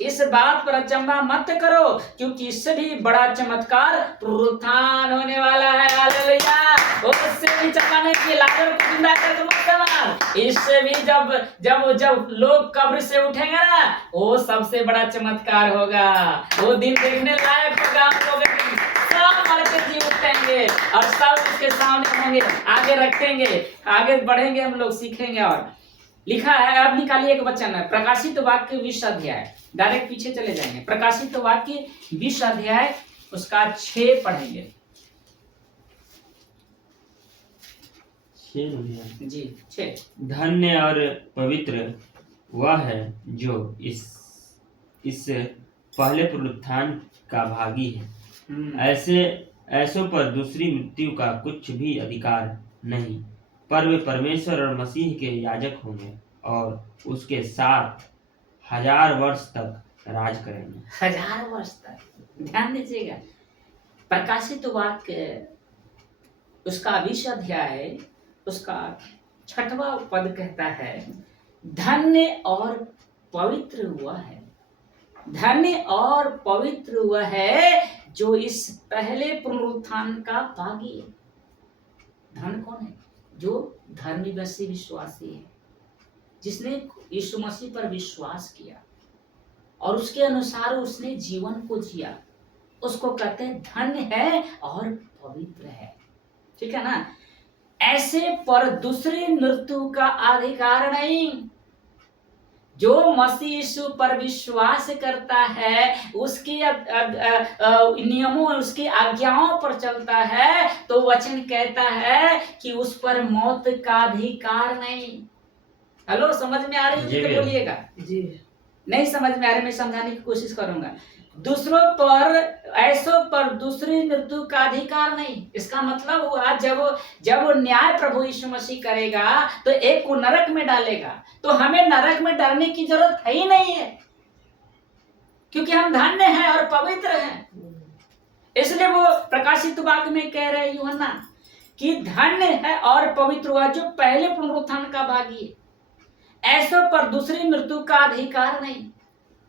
इस बात पर अचंभा मत करो, क्योंकि इससे भी बड़ा चमत्कार पुनरुत्थान होने वाला है। हालेलुया। उससे भी चमत्कार नहीं कि लाजर को जिंदा करके मत मार, इससे भी जब जब जब लोग कब्र से उठेंगे ना, वो सबसे बड़ा चमत्कार होगा। वो दिन देखने लायक होगा। हम लोग सब मर के जी उठेंगे और सब उसके सामने होंगे, आगे रखेंगे, आगे बढ़ेंगे, हम लोग सीखेंगे। और लिखा है, अब निकालिए एक वचन है, प्रकाशित वाक्य 20 अध्याय, डायरेक्ट पीछे चले जाएंगे। प्रकाशित वाक्य 20 अध्याय उसका 6 पढ़ेंगे। जी 6। धन्य और पवित्र वह है जो इस पहले पुनरुत्थान का भागी है। ऐसों पर दूसरी मृत्यु का कुछ भी अधिकार नहीं, पर वे परमेश्वर और मसीह के याजक होंगे और उसके साथ 1000 वर्ष तक राज करेंगे। 1000 वर्ष तक। ध्यान दीजिएगा, प्रकाशित वाक्य उसका 20 अध्याय उसका 6वां पद कहता है, धन्य और पवित्र हुआ है, धन्य और पवित्र हुआ है जो इस पहले पुनरुत्थान का भागी है। धन्य कौन है? जो धर्मी विश्वासी है, जिसने यीशु मसीह पर विश्वास किया और उसके अनुसार उसने जीवन को जिया, उसको कहते हैं धन्य है और पवित्र है। ठीक है ना। ऐसे पर दूसरी मृत्यु का अधिकार नहीं। जो मसीह यीशु पर विश्वास करता है, उसकी नियमों, उसकी आज्ञाओं पर चलता है, तो वचन कहता है कि उस पर मौत का अधिकार नहीं। हेलो, समझ में आ रही है तो बोलिएगा। जी नहीं समझ में आ रही, मैं समझाने की कोशिश करूंगा। दूसरों पर, ऐसों पर दूसरी मृत्यु का अधिकार नहीं। इसका मतलब हुआ जब न्याय प्रभु यीशु मसीह करेगा तो एक को नरक में डालेगा, तो हमें नरक में डालने की जरूरत है ही नहीं है, क्योंकि हम धन्य हैं और पवित्र हैं। इसलिए वो प्रकाशित वाक्य में कह रहे यूहन्ना कि धन्य है और पवित्र हुआ जो पहले पुनरुत्थान का भागी है। ऐसों पर दूसरी मृत्यु का अधिकार नहीं।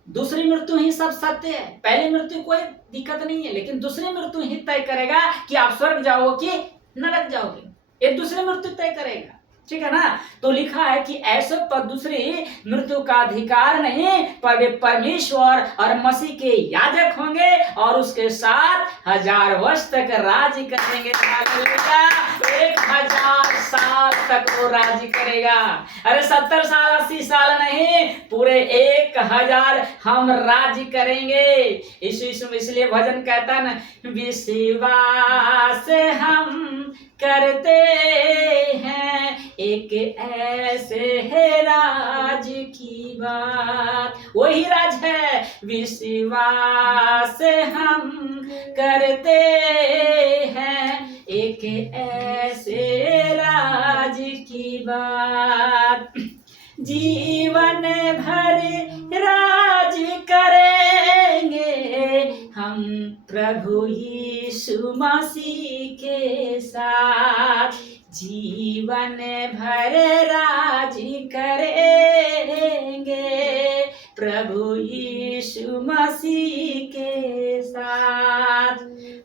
दूसरी मृत्यु ही सब सत्य है, पहली मृत्यु कोई दिक्कत नहीं है, लेकिन दूसरी मृत्यु ही तय करेगा कि आप स्वर्ग जाओगे कि नरक जाओगे। ये दूसरी मृत्यु तय करेगा। ठीक है ना। तो लिखा है कि ऐसे पर दूसरी मृत्यु का अधिकार नहीं, पर वे परमेश्वर और मसीह के याजक होंगे और उसके साथ 1000 वर्ष तक राज करेंगे। 1000 साल तक वो राज करेगा। अरे 70 साल 80 साल नहीं, पूरे 1000 हम राज करेंगे। इसलिए भजन कहता है ना, विश्वास हम करते हैं एक ऐसे है राज की बात। वही राज है, विश्वास हम करते हैं एक ऐसे राज की बात। जीवन भर राज करेंगे हम प्रभु यीशु मसीह के साथ। जीवन भर राज करेंगे प्रभु यीशु मसीह के साथ।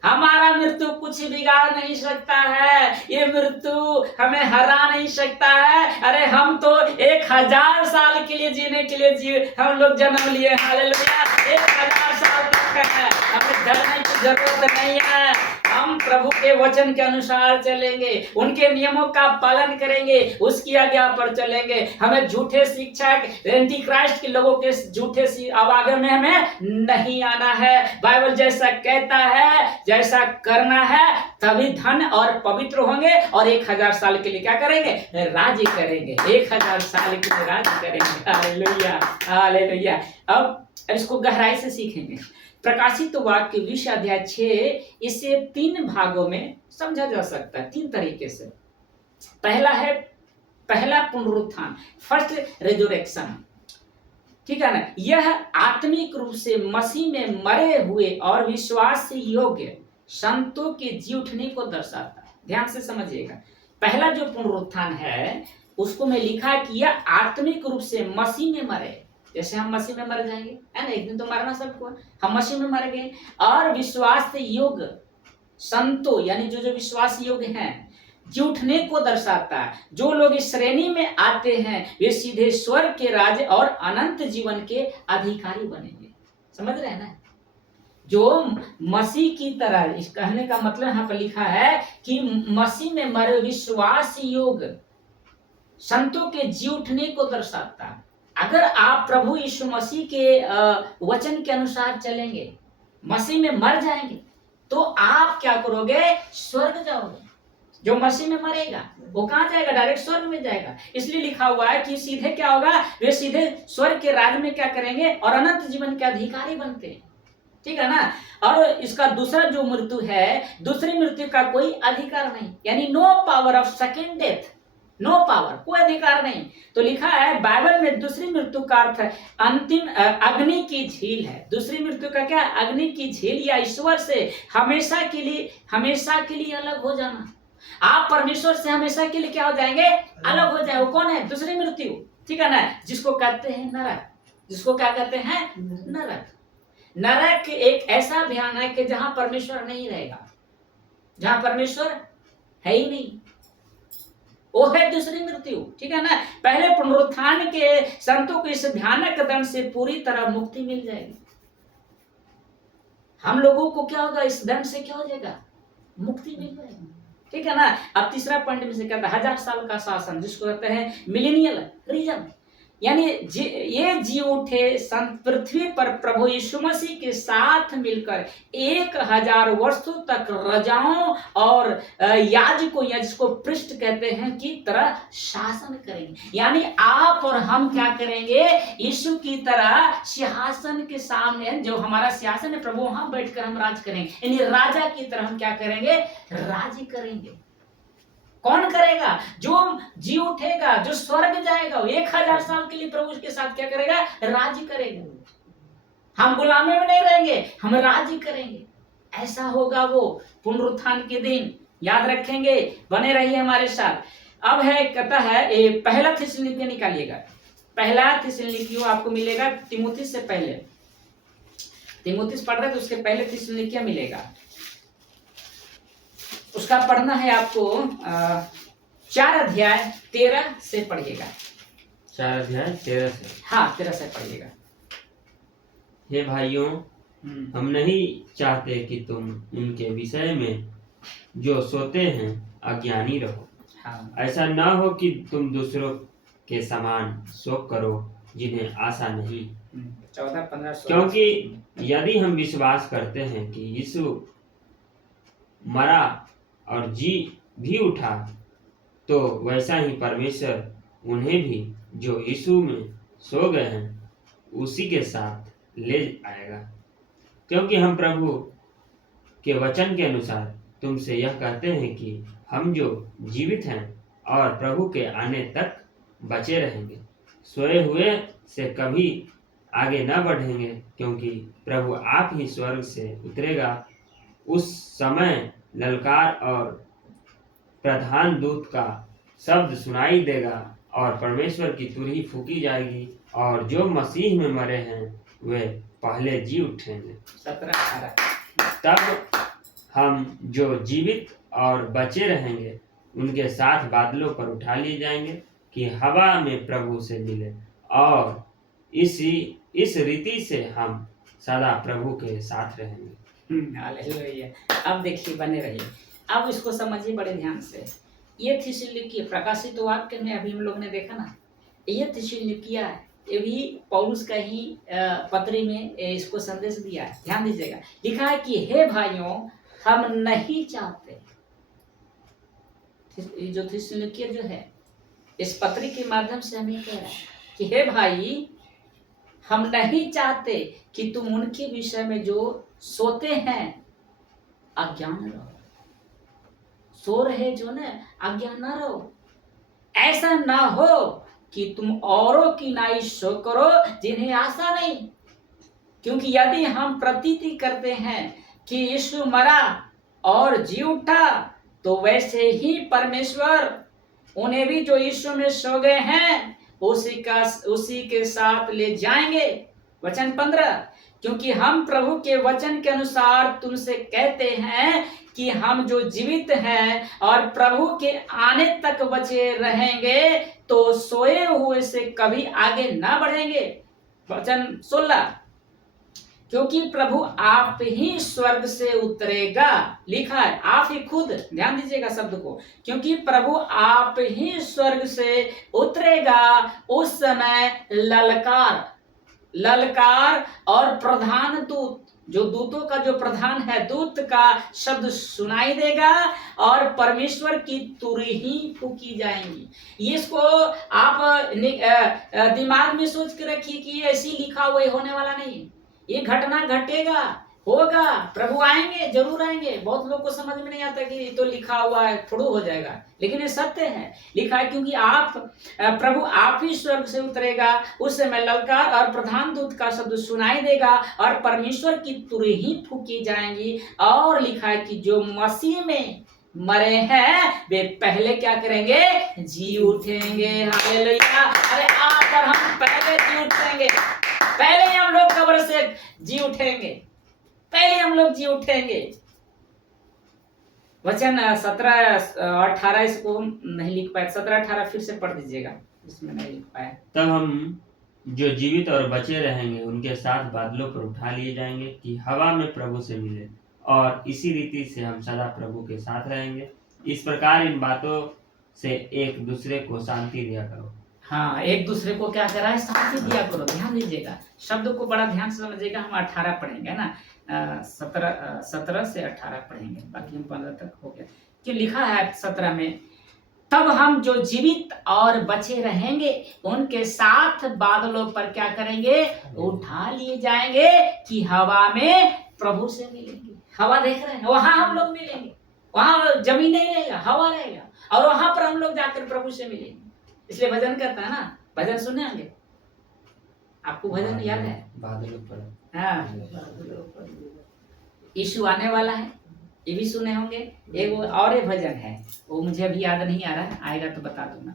हमारा मृत्यु कुछ बिगाड़ नहीं सकता है, ये मृत्यु हमें हरा नहीं सकता है। अरे हम तो 1000 साल के लिए जीने के लिए हम लोग जन्म लिए। हालेलुया। 1000 साल तक है, हमें डरने की जरूरत नहीं है। हम हम प्रभु के वचन के अनुसार चलेंगे, उनके नियमों का पालन करेंगे, उसकी आज्ञा पर चलेंगे। हमें झूठे शिक्षक एंटी क्राइस्ट के लोगों के झूठे आवागम में हमें नहीं आना है। बाइबल जैसा कहता है, जैसा करना है, तभी धन और पवित्र होंगे और 1000 साल के लिए क्या करेंगे? राज्य करेंगे। 1000 साल के लिए राज्य करेंगे। Hallelujah, hallelujah. अब इसको गहराई से सीखेंगे। प्रकाशित वाक्य 20 अध्याय 6, इसे 3 भागों में समझा जा सकता है, 3 तरीके से। पहला पुनरुत्थान, फर्स्ट रेजरेक्शन, ठीक है ना। यह आत्मिक रूप से मसीह में मरे हुए और विश्वास से योग्य संतों के जी उठने को दर्शाता है। ध्यान से समझिएगा। पहला जो पुनरुत्थान है उसको में लिखा है कि यह आत्मिक रूप से मसीह में मरे, जैसे हम मसीह में मर जाएंगे, है ना, एक दिन तो मरना सबको, हम मसीह में मर गए, और विश्वास से योग्य संतों यानी जो विश्वास योग्य हैं जी उठने को दर्शाता है। जो लोग इस श्रेणी में आते हैं वे सीधे स्वर्ग के राज्य और अनंत जीवन के अधिकारी बनेंगे। समझ रहे हैं ना? जो मसीह की तरह, इस कहने का मतलब यहाँ पर लिखा है कि मसीह में मरे विश्वास योग्य संतों के जी उठने को दर्शाता है। अगर आप प्रभु यीशु मसीह के वचन के अनुसार चलेंगे, मसीह में मर जाएंगे, तो आप क्या करोगे? स्वर्ग जाओगे। जो मसीह में मरेगा वो कहाँ जाएगा? डायरेक्ट स्वर्ग में जाएगा। इसलिए लिखा हुआ है कि सीधे क्या होगा? वे सीधे स्वर्ग के राज्य में क्या करेंगे? और अनंत जीवन के अधिकारी बनते हैं। ठीक है ना। और इसका दूसरा जो मृत्यु है, दूसरी मृत्यु का कोई अधिकार नहीं, यानी no power of second death, no power, कोई अधिकार नहीं। तो लिखा है बाइबल में दूसरी मृत्यु का अर्थ अंतिम अग्नि की झील है। दूसरी मृत्यु का क्या? अग्नि की झील या ईश्वर से हमेशा के लिए अलग हो जाना। आप परमेश्वर से हमेशा के लिए क्या हो जाएंगे? अलग हो जाए। वो कौन है? दूसरी मृत्यु, ठीक है ना, जिसको कहते हैं नरक। जिसको क्या कहते हैं? नरक। नरक एक ऐसा ध्यान है कि जहां परमेश्वर नहीं रहेगा, जहां परमेश्वर है ही नहीं, वो है दूसरी मृत्यु। ठीक है ना। पहले पुनरुत्थान के संतों को इस भयानक दंड से पूरी तरह मुक्ति मिल जाएगी। हम लोगों को क्या होगा? इस दंड से क्या हो जाएगा? मुक्ति मिल जाएगी। ठीक है ना। अब तीसरा पॉइंट में से कहता है 1000 साल का शासन, जिसको कहते हैं मिलेनियल रीजन, यानी ये जी उठे संत पृथ्वी पर प्रभु यीशु मसीह के साथ मिलकर 1000 वर्षों तक रजाओं और याजकों या जिसको पृष्ठ कहते हैं की तरह शासन करेंगे। यानी आप और हम क्या करेंगे? यीशु की तरह सिंहासन के सामने, जो हमारा सिंहासन है प्रभु, वहां बैठकर हम राज करेंगे। यानी राजा की तरह हम क्या करेंगे? राज करेंगे। कौन करेगा? जो जी उठेगा, जो स्वर्ग जाएगा, 1000 साल के लिए प्रभु के साथ क्या करेगा? राज्य करेगा। हम गुलामी में नहीं रहेंगे, हम राज्य करेंगे। ऐसा होगा वो पुनरुत्थान के दिन। याद रखेंगे, बने रहिए हमारे साथ। अब है कहता है ये पहला थिस्सलुनीकियों निकालिएगा। पहला थिस्सलुनीकियों आपको मिलेगा तीमुथियुस से पहले। तीमुथियुस पढ़ रहे तो उसके पहले थिस्सलुनीकियों मिलेगा। उसका पढ़ना है आपको 4 अध्याय 13 से पढ़िएगा। 4 अध्याय 13 से, हाँ 13 से पढ़िएगा। हे भाइयों, हम नहीं चाहते कि तुम उनके विषय में जो सोते हैं अज्ञानी रहो। हाँ। ऐसा न हो कि तुम दूसरों के समान शोक करो जिन्हें आशा नहीं। 14, 15, 16। क्योंकि यदि हम विश्वास करते हैं कि यीशु मरा और जी भी उठा, तो वैसा ही परमेश्वर उन्हें भी जो यीशु में सो गए हैं उसी के साथ ले आएगा। क्योंकि हम प्रभु के वचन के अनुसार तुमसे यह कहते हैं कि हम जो जीवित हैं और प्रभु के आने तक बचे रहेंगे, सोए हुए से कभी आगे न बढ़ेंगे, क्योंकि प्रभु आप ही स्वर्ग से उतरेगा। उस समय ललकार और प्रधान दूत का शब्द सुनाई देगा और परमेश्वर की तुरही फूकी जाएगी, और जो मसीह में मरे हैं वे पहले जी उठेंगे। 17, तब हम जो जीवित और बचे रहेंगे उनके साथ बादलों पर उठा लिए जाएंगे कि हवा में प्रभु से मिले, और इस रीति से हम सदा प्रभु के साथ रहेंगे। हालेलुया। अब देखिए, बने रहिए। अब इसको समझिए बड़े ध्यान से। ये थिस्सलुनीकियों, प्रकाशित वाक्य में अभी हम लोग ने देखा ना, ये थिस्सलुनीकियों, ये भी पौलुस का ही पत्री में इसको संदेश दिया है। ध्यान दीजिएगा, लिखा है कि हे भाइयों, हम नहीं चाहते। ये जो थिस्सलुनीकियों जो है, इस पत्री के माध्यम से हमें कह रहा है कि हे भाई, हम नहीं चाहते कि तुम उनके विषय में जो सोते हैं अज्ञान रहो। सो रहे जो ना, अज्ञान ना रहो। ऐसा ना हो कि तुम औरों की नाई सो करो जिन्हें आशा नहीं। क्योंकि यदि हम प्रतीति करते हैं कि यीशु मरा और जी उठा, तो वैसे ही परमेश्वर उन्हें भी जो यीशु में सो गए हैं उसी के साथ ले जाएंगे। वचन 15, क्योंकि हम प्रभु के वचन के अनुसार तुमसे कहते हैं कि हम जो जीवित हैं और प्रभु के आने तक बचे रहेंगे, तो सोए हुए से कभी आगे ना बढ़ेंगे। वचन 16, क्योंकि प्रभु आप ही स्वर्ग से उतरेगा। लिखा है, आप ही खुद, ध्यान दीजिएगा शब्द को, क्योंकि प्रभु आप ही स्वर्ग से उतरेगा। उस समय ललकार और प्रधान दूत, जो दूतों का जो प्रधान है, दूत का शब्द सुनाई देगा और परमेश्वर की तुरही फूकी जाएंगी। ये इसको आप दिमाग में सोच के रखिए कि ये ऐसी लिखा हुआ होने वाला नहीं। ये घटना घटेगा, होगा। प्रभु आएंगे, जरूर आएंगे। बहुत लोग को समझ में नहीं आता कि ये तो लिखा हुआ है, थोड़ा हो जाएगा, लेकिन ये सत्य है। लिखा है, क्योंकि प्रभु आप ही स्वर्ग से उतरेगा। उस समय ललकार और प्रधान दूत का शब्द सुनाई देगा और परमेश्वर की तुरही फूकी जाएंगी। और लिखा है कि जो मसीह में मरे हैं वे पहले क्या करेंगे? जी उठेंगे। हालेलुया। अरे आप और हम पहले जी उठेंगे। पहले हम लोग कब्र से जी उठेंगे, पहले हम लोग जी उठेंगे। वचन 17-18 इसको नहीं लिख पाए, 17-18 फिर से पढ़ दीजिएगा, इसमें नहीं लिख पाए। तब हम जो जीवित और बचे रहेंगे उनके साथ बादलों पर उठा लिए जाएंगे कि हवा में प्रभु से मिले, और इसी रीति से हम सदा प्रभु के साथ रहेंगे। इस प्रकार इन बातों से एक दूसरे को शांति दिया करो। हाँ, एक दूसरे को क्या करा है? शांति दिया करो। ध्यान दीजिएगा, शब्द को बड़ा ध्यान से समझिएगा। हम 18 पढ़ेंगे ना, 17 से 18 पढ़ेंगे, बाकी हम 15 तक हो गया। कि लिखा है 17 में, तब हम जो जीवित और बचे रहेंगे उनके साथ बादलों पर क्या करेंगे? उठा लिए जाएंगे कि हवा में प्रभु से मिलेंगे। हवा देख रहे हैं, वहां हम लोग मिलेंगे। वहां जमीन नहीं रहेगा, हवा रहेगा, और वहां पर हम लोग जाकर प्रभु से मिलेंगे। इसलिए भजन करता है ना, भजन सुने होंगे, आपको भजन याद है? बादलों पर, हाँ, यीशु आने वाला है, ये भी सुने होंगे। एक और एक भजन है, वो मुझे अभी याद नहीं आ रहा है, आएगा तो बता दूंगा।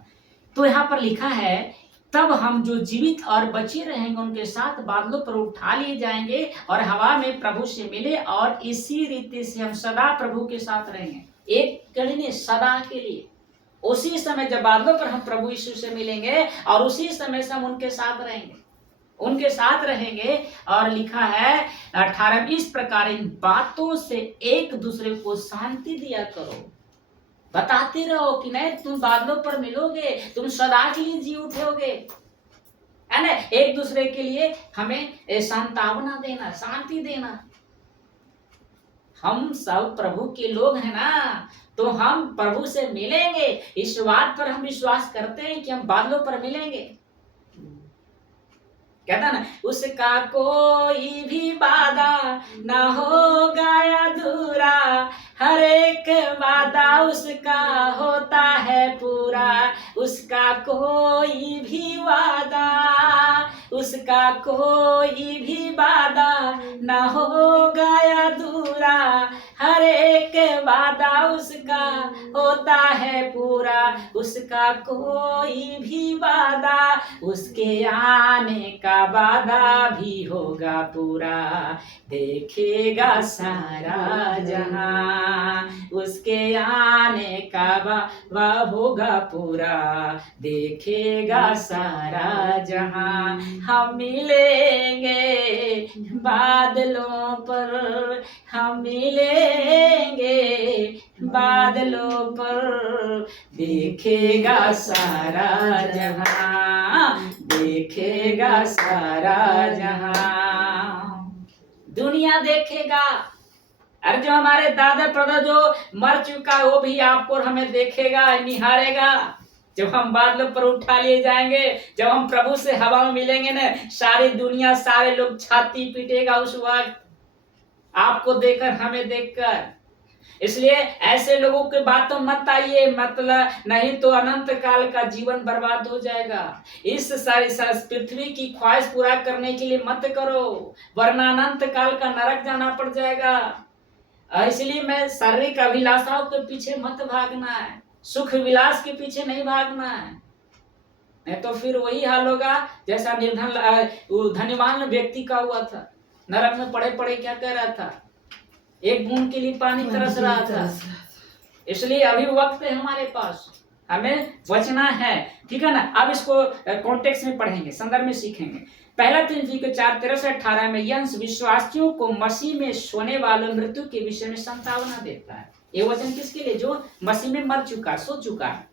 तो यहाँ पर लिखा है, तब हम जो जीवित और बचे रहेंगे उनके साथ बादलों पर उठा लिए जाएंगे और हवा में प्रभु से मिले, और इसी रीति से हम सदा प्रभु के साथ रहेंगे। एक कड़ी ने सदा के लिए। उसी समय जब बादलों पर हम प्रभु यीशु से मिलेंगे और उसी समय से हम उनके साथ रहेंगे। और लिखा है 18, इस प्रकार इन बातों से एक दूसरे को शांति दिया करो। बताते रहो कि नहीं, तुम बादलों पर मिलोगे, तुम सदा के लिए जी उठोगे, है ना। एक दूसरे के लिए हमें सांत्वना देना, शांति देना। हम सब प्रभु के लोग हैं ना, तो हम प्रभु से मिलेंगे। इस बात पर हम विश्वास करते हैं कि हम बादलों पर मिलेंगे। कहता ना, उसका कोई भी वादा ना होगा अधूरा, हर एक वादा उसका होता है पूरा। उसका कोई भी वादा ना होगा अधूरा, हर एक वादा उसका होता है पूरा। उसका कोई भी वादा, उसके आने का वादा भी होगा पूरा। देखेगा सारा जहां, उसके आने का वादा होगा पूरा। देखेगा सारा जहां, हम मिलेंगे बादलों पर, हम मिलेंगे बादलों पर, देखेगा सारा जहां, देखेगा सारा जहां, दुनिया देखेगा। अरे जो हमारे दादा परदादा जो मर चुका है वो भी आपको और हमें देखेगा, निहारेगा। जब हम बादलों पर उठा लिए जाएंगे, जब हम प्रभु से हवा में मिलेंगे ना, सारी दुनिया सारे लोग छाती पीटेगा उस वक्त, आपको देखकर हमें देखकर। इसलिए ऐसे लोगों के बातों मत आइए, मतलब नहीं तो अनंत काल का जीवन बर्बाद हो जाएगा। इस सारी पृथ्वी की ख्वाहिश पूरा करने के लिए मत करो, वरना अनंत काल का नरक जाना पड़ जाएगा। इसलिए मैं शारीरिक अभिलाषाओं के पीछे मत भागना है, सुख विलास के पीछे नहीं भागना है, नहीं तो फिर वही हाल होगा जैसा निर्धन धनवान व्यक्ति का हुआ था। नरक में पड़े पड़े क्या कह रहा था, एक बूंद के लिए पानी तरस रहा था। इसलिए अभी वक्त है हमारे पास, हमें बचना है, ठीक है ना। अब इसको कॉन्टेक्स्ट में पढ़ेंगे, संदर्भ में सीखेंगे। पहला तिमोथी के 4:13-18 में यह विश्वासियों को मसीह में सोने वाले मृत्यु के विषय में संतावना देता है। ये वचन किसके लिए, जो मसीह में मर चुका, सो चुका है।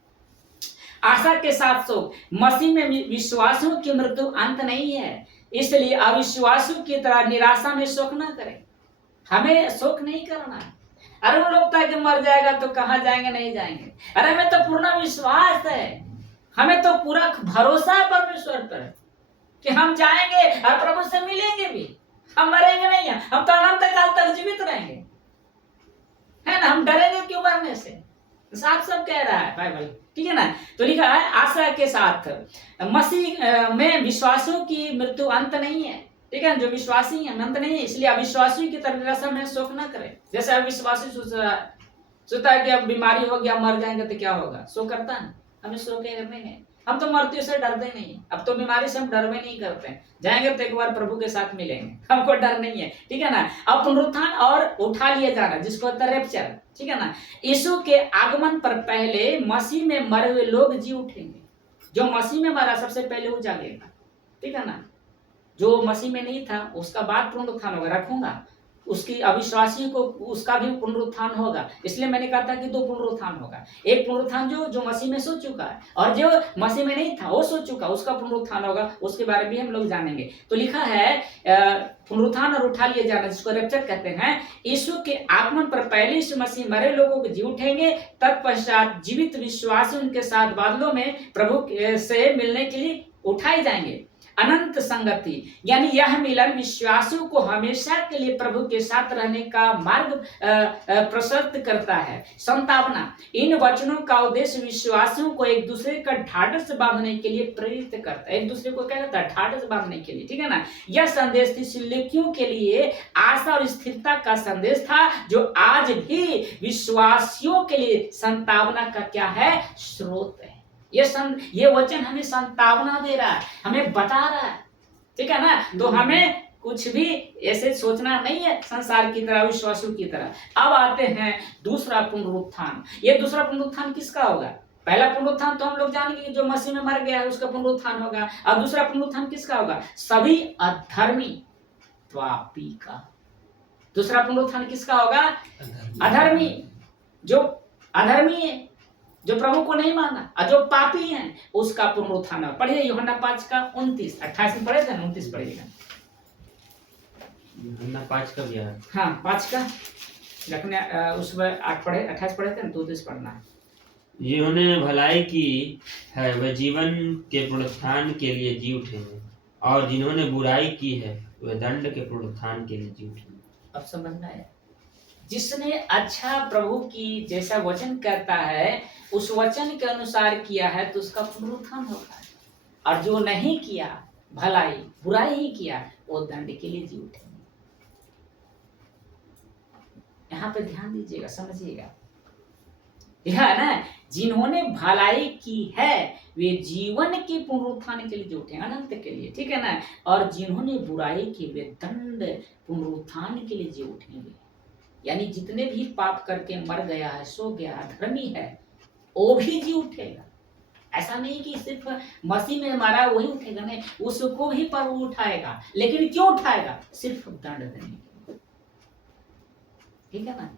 आशा के साथ सो, मसीह में विश्वासियों की मृत्यु अंत नहीं है, इसलिए अविश्वासियों की तरह निराशा में शोक न करें। हमें शोक नहीं करना है। अरे वो लोग कि मर जाएगा तो कहाँ जाएंगे, नहीं जाएंगे। अरे हमें तो पूर्ण विश्वास है, हमें तो पूरा भरोसा है परमेश्वर पर कि हम जाएंगे और प्रभु से मिलेंगे भी, हम मरेंगे नहीं है, हम तो अनंत काल तक जीवित रहेंगे, है ना। हम डरेंगे क्यों मरने से, साफ सब कह रहा है बाइबल, ठीक है ना। तो लिखा है आशा के साथ, मसीह में विश्वासियों की मृत्यु अंत नहीं है, ठीक है। जो विश्वासी है अंत नहीं है, इसलिए अविश्वासियों की तरह निराशा में शोक न करें। जैसे अविश्वासी सोचता है कि अब बीमारी हो गया, मर जाएंगे तो क्या होगा, शोक करता है। हमें शोक करने हैं, हम तो मृत्यु से डरते नहीं है, अब तो बीमारी से हम डर में नहीं करते हैं। जाएंगे तो एक बार प्रभु के साथ मिलेंगे, हमको डर नहीं है, ठीक है ना। अब पुनरुत्थान और उठा लिया जाना, जिसको होता है रैप्चर, ठीक है ना। यीशु के आगमन पर पहले मसीह में मरे हुए लोग जी उठेंगे। जो मसीह में मरा सबसे पहले वो जागेगा, ठीक है ना। जो मसीह में नहीं था उसका बाद पुनरुत्थान होगा, रखूंगा उसकी अविश्वासी को, उसका भी पुनरुत्थान होगा। इसलिए मैंने कहा था कि दो पुनरुत्थान होगा, एक पुनरुत्थान जो मसीह में सो चुका है, और जो मसीह में नहीं था वो सो चुका, उसका पुनरुत्थान होगा, उसके बारे में भी हम लोग जानेंगे। तो लिखा है पुनरुत्थान और उठा लिए जाना, जिसको रैप्चर कहते हैं। यीशु के आगमन पर पहले यीशु मसीह मरे लोगों को जी उठेंगे, तत्पश्चात जीवित विश्वासी उनके साथ बादलों में प्रभु से मिलने के लिए उठाए जाएंगे। अनंत संगति, यानी यह मिलन विश्वासियों को हमेशा के लिए प्रभु के साथ रहने का मार्ग प्रशस्त करता है। संतावना, इन वचनों का उद्देश्य विश्वासियों को एक दूसरे का ढाढ़स बांधने के लिए प्रेरित करता है। एक दूसरे को क्या कहता है, ढाढ़स बांधने के लिए, ठीक है ना। यह संदेश थिस्सलुनीकियों के लिए आशा और स्थिरता का संदेश था, जो आज भी विश्वासियों के लिए संतावना का क्या है, स्रोत है। ये वचन हमें संतावना दे रहा है, हमें बता रहा है, ठीक है ना। तो हमें कुछ भी ऐसे सोचना नहीं है संसार की तरह, विश्वासों की तरह। अब आते हैं दूसरा पुनरुत्थान। ये दूसरा पुनरुत्थान किसका होगा? पहला पुनरुत्थान तो हम लोग जानेंगे कि जो मसीह में मर गया है उसका पुनरुत्थान होगा। अब दूसरा पुनरुत्थान किसका होगा? सभी अधर्मी पापी का। दूसरा पुनरुत्थान किसका होगा? अधर्मी, जो अधर्मी है, जो प्रभु को नहीं माना, और जो पापी हैं उसका पुनरुत्थान है। पढ़िए यूहन्ना 5:29-28 में पढ़े थे, 29 पढ़िएगा। यूहन्ना 5 का भी है। हाँ 5 का रखने, उसमें 8 पढ़े, 28 पढ़े थे ना, 29 पढ़ना है। जिन्होंने भलाई की है वह जीवन के पुनरुत्थान के लिए जी उठेंगे, और जिन्होंने बुराई की है वह दंड के पुनरुत्थान के लिए जी उठेंगे। अब समझना है, जिसने अच्छा प्रभु की जैसा वचन कहता है उस वचन के अनुसार किया है तो उसका पुनरुत्थान होगा, और जो नहीं किया, भलाई बुराई ही किया, वो दंड के लिए जी उठेंगे। यहाँ पे ध्यान दीजिएगा, समझिएगा। यह है ना, जिन्होंने भलाई की है वे जीवन के पुनरुत्थान के लिए जी उठेंगे, अनंत के लिए, ठीक है ना। और जिन्होंने बुराई की वे दंड पुनरुत्थान के लिए जी उठेंगे। यानी जितने भी पाप करके मर गया है, सो गया, धर्मी है, वो भी जी उठेगा। ऐसा नहीं कि सिर्फ मसीह में मारा वही उठेगा, नहीं, उसको भी प्रभु उठाएगा। लेकिन क्यों उठाएगा? सिर्फ दंड देने के लिए। ठीक है ना।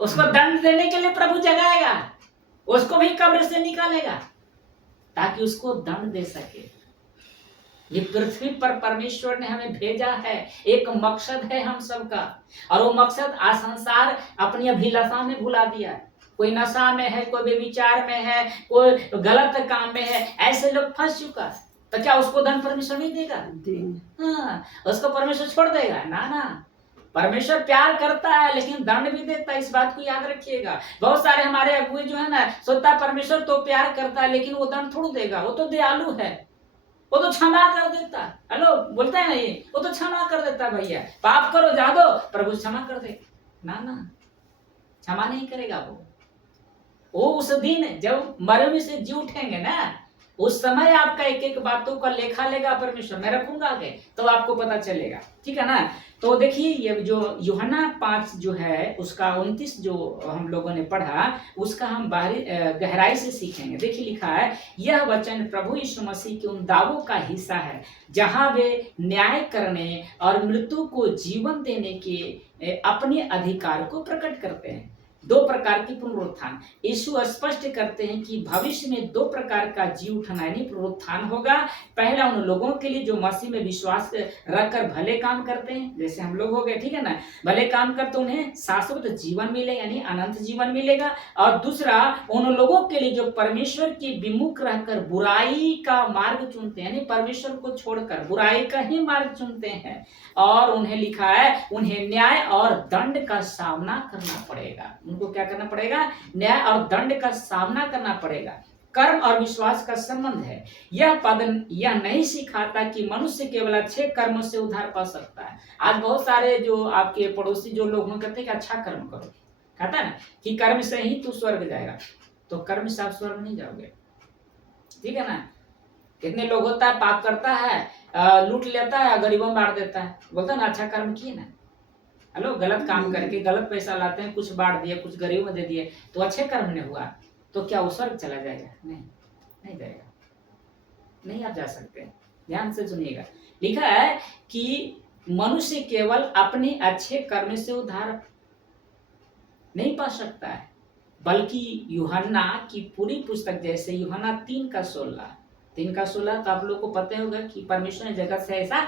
उसको दंड देने के लिए प्रभु जगाएगा, उसको भी कब्र से निकालेगा ताकि उसको दंड दे सके। ये पृथ्वी पर परमेश्वर ने हमें भेजा है, एक मकसद है हम सबका, और वो मकसद आज संसार अपनी अभिलाषा में भुला दिया है। कोई नशा में है, कोई व्यभिचार में है, कोई गलत काम में है, ऐसे लोग फंस चुका है। तो क्या उसको दंड परमेश्वर नहीं देगा? हाँ, उसको परमेश्वर छोड़ देगा? ना ना, परमेश्वर प्यार करता है लेकिन दंड भी देता है, इस बात को याद रखिएगा। बहुत सारे हमारे अगुए जो है ना, सोचता है परमेश्वर तो प्यार करता है लेकिन वो दंड थोड़ा देगा, वो तो दयालु है, वो तो क्षमा कर देता। हेलो, बोलता है ना ये, वो तो क्षमा कर देता भैया, पाप करो जा दो, प्रभु क्षमा कर दे। ना ना, क्षमा नहीं करेगा वो उस दिन जब मरे में से जी उठेंगे ना, उस समय आपका एक एक बातों का लेखा लेगा परमेश्वर। मैं रखूंगा आगे तो आपको पता चलेगा, ठीक है ना। तो देखिए ये जो यूहन्ना 5 जो है उसका 29 जो हम लोगों ने पढ़ा, उसका हम बाहरी गहराई से सीखेंगे। देखिए लिखा है, यह वचन प्रभु यीशु मसीह के उन दावों का हिस्सा है जहां वे न्याय करने और मृत्यु को जीवन देने के अपने अधिकार को प्रकट करते हैं। 2 प्रकार की पुनरुत्थान। यीशु स्पष्ट करते हैं कि भविष्य में 2 प्रकार का जी उठना यानी पुनरुत्थान होगा। पहला उन लोगों के लिए जो मसीह में विश्वास रखकर भले काम करते हैं, जैसे हम लोग हो गए, ठीक है ना, भले काम करते उन्हें शाश्वत जीवन मिलेगा यानी अनंत जीवन मिलेगा। और दूसरा उन लोगों के लिए जो परमेश्वर के विमुख रहकर बुराई का मार्ग चुनते हैं, यानी परमेश्वर को छोड़कर बुराई का ही मार्ग चुनते हैं, और उन्हें लिखा है उन्हें न्याय और दंड का सामना करना पड़ेगा। उनको क्या करना पड़ेगा? न्याय और दंड का सामना करना पड़ेगा। कर्म और विश्वास का संबंध है। यह पद यह नहीं सिखाता कि मनुष्य केवल अच्छे कर्मों से उद्धार पा सकता है। आज बहुत सारे जो आपके पड़ोसी जो लोग कहते हैं कि अच्छा कर्म करो, कहता है ना कि कर्म से ही तू स्वर्ग जाएगा, तो कर्म से आप स्वर्ग नहीं जाओगे, ठीक है ना। कितने लोग होता है पाप करता है, लूट लेता है, गरीबों मार देता है, बोलता है ना अच्छा कर्म किए ना। हेलो, गलत काम करके गलत पैसा लाते हैं, कुछ बांट दिए, कुछ गरीबों में दे दिए, तो अच्छे कर्म ने हुआ, तो क्या वो स्वर्ग चला जाएगा? नहीं, नहीं जाएगा, नहीं आप जा सकते। ध्यान से सुनिएगा, लिखा है कि मनुष्य केवल अपने अच्छे कर्म से उद्धार नहीं पा सकता है, बल्कि यूहन्ना की पूरी पुस्तक, जैसे यूहन्ना 3:16 तो आप लोग को पता होगा कि परमेश्वर ने जगत से ऐसा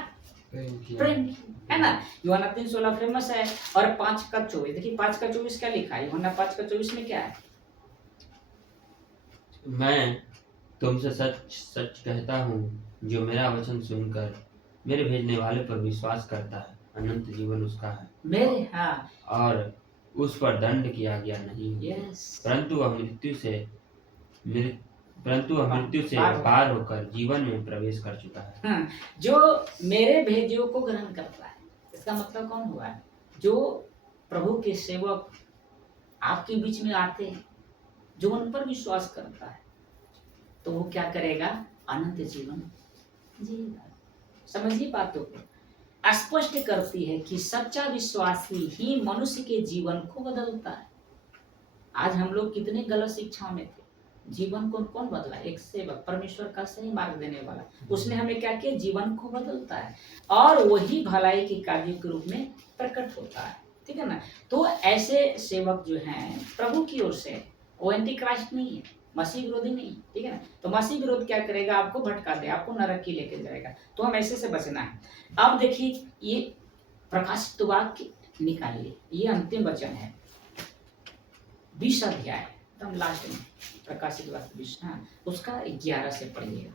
प्रेम है ना। यूहन्ना 3:16 फेमस है। और 5:24, देखिए 5:24 क्या लिखा है? यूहन्ना 5:24 में क्या है? मैं तुमसे सच सच कहता हूँ, जो मेरा वचन सुनकर मेरे भेजने वाले पर विश्वास करता है, अनंत जीवन उसका है, मेरे हाँ, और उस पर दंड किया गया नहीं, यस, परंतु वह मृत्यु से पार होकर जीवन में प्रवेश कर चुका है। हाँ, जो मेरे भेजियों को ग्रहण करता है, इसका मतलब कौन हुआ? जो प्रभु के सेवक आपके बीच में आते हैं, जो उन पर विश्वास करता है, तो वो क्या करेगा? अनंत जीवन जिएगा। समझिए बातों को, स्पष्ट करती है कि सच्चा विश्वासी ही मनुष्य के जीवन को बदलता है। आज हम लोग कितने गलत शिक्षाओं में थे, जीवन को कौन बदला? एक सेवक, परमेश्वर का सही मार्ग देने वाला, उसने हमें क्या किया? जीवन को बदलता है, और वही भलाई के कार्य के रूप में प्रकट होता है, ठीक है ना। तो ऐसे सेवक जो हैं प्रभु की ओर से, वो एंटी क्राइस्ट नहीं है, मसीह विरोधी नहीं, ठीक है ना। तो मसीह विरोध क्या करेगा? आपको भटका दे, आपको नरक की लेके जाएगा, तो हम ऐसे से बचना है। अब देखिए ये प्रकाशित वाक्य निकालिए, ये अंतिम वचन है, 20 अध्याय एकदम लास्ट में, प्रकाशित वाक्य 20, हाँ, उसका 11 से पढ़िएगा।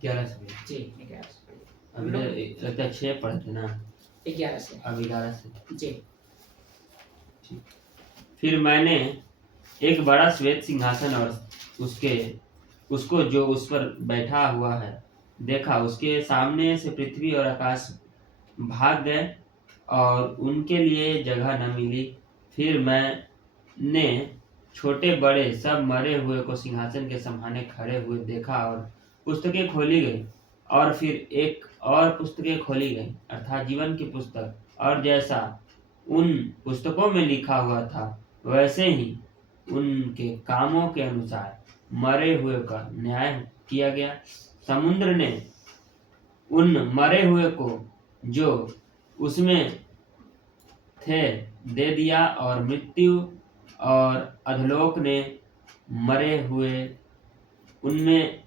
11 से जी 11 से पढ़िए। अभी लगता है 6 पढ़ते ना, 11 से, अब 11 से जी। फिर मैंने एक बड़ा श्वेत सिंहासन और उसको जो उस पर बैठा हुआ है देखा। उसके सामने से पृथ्वी और आकाश भाग गए और उनके लिए जगह न मिली। फिर मैंने छोटे बड़े सब मरे हुए को सिंहासन के सामने खड़े हुए देखा, और पुस्तकें खोली गई, और फिर एक और पुस्तकें खोली गई, अर्थात जीवन की पुस्तक, और जैसा उन पुस्तकों में लिखा हुआ था वैसे ही उनके कामों के अनुसार मरे हुए का न्याय किया गया। समुद्र ने उन मरे हुए को जो उसमें थे दे दिया, और मृत्यु और अधोलोक ने मरे हुए उनमें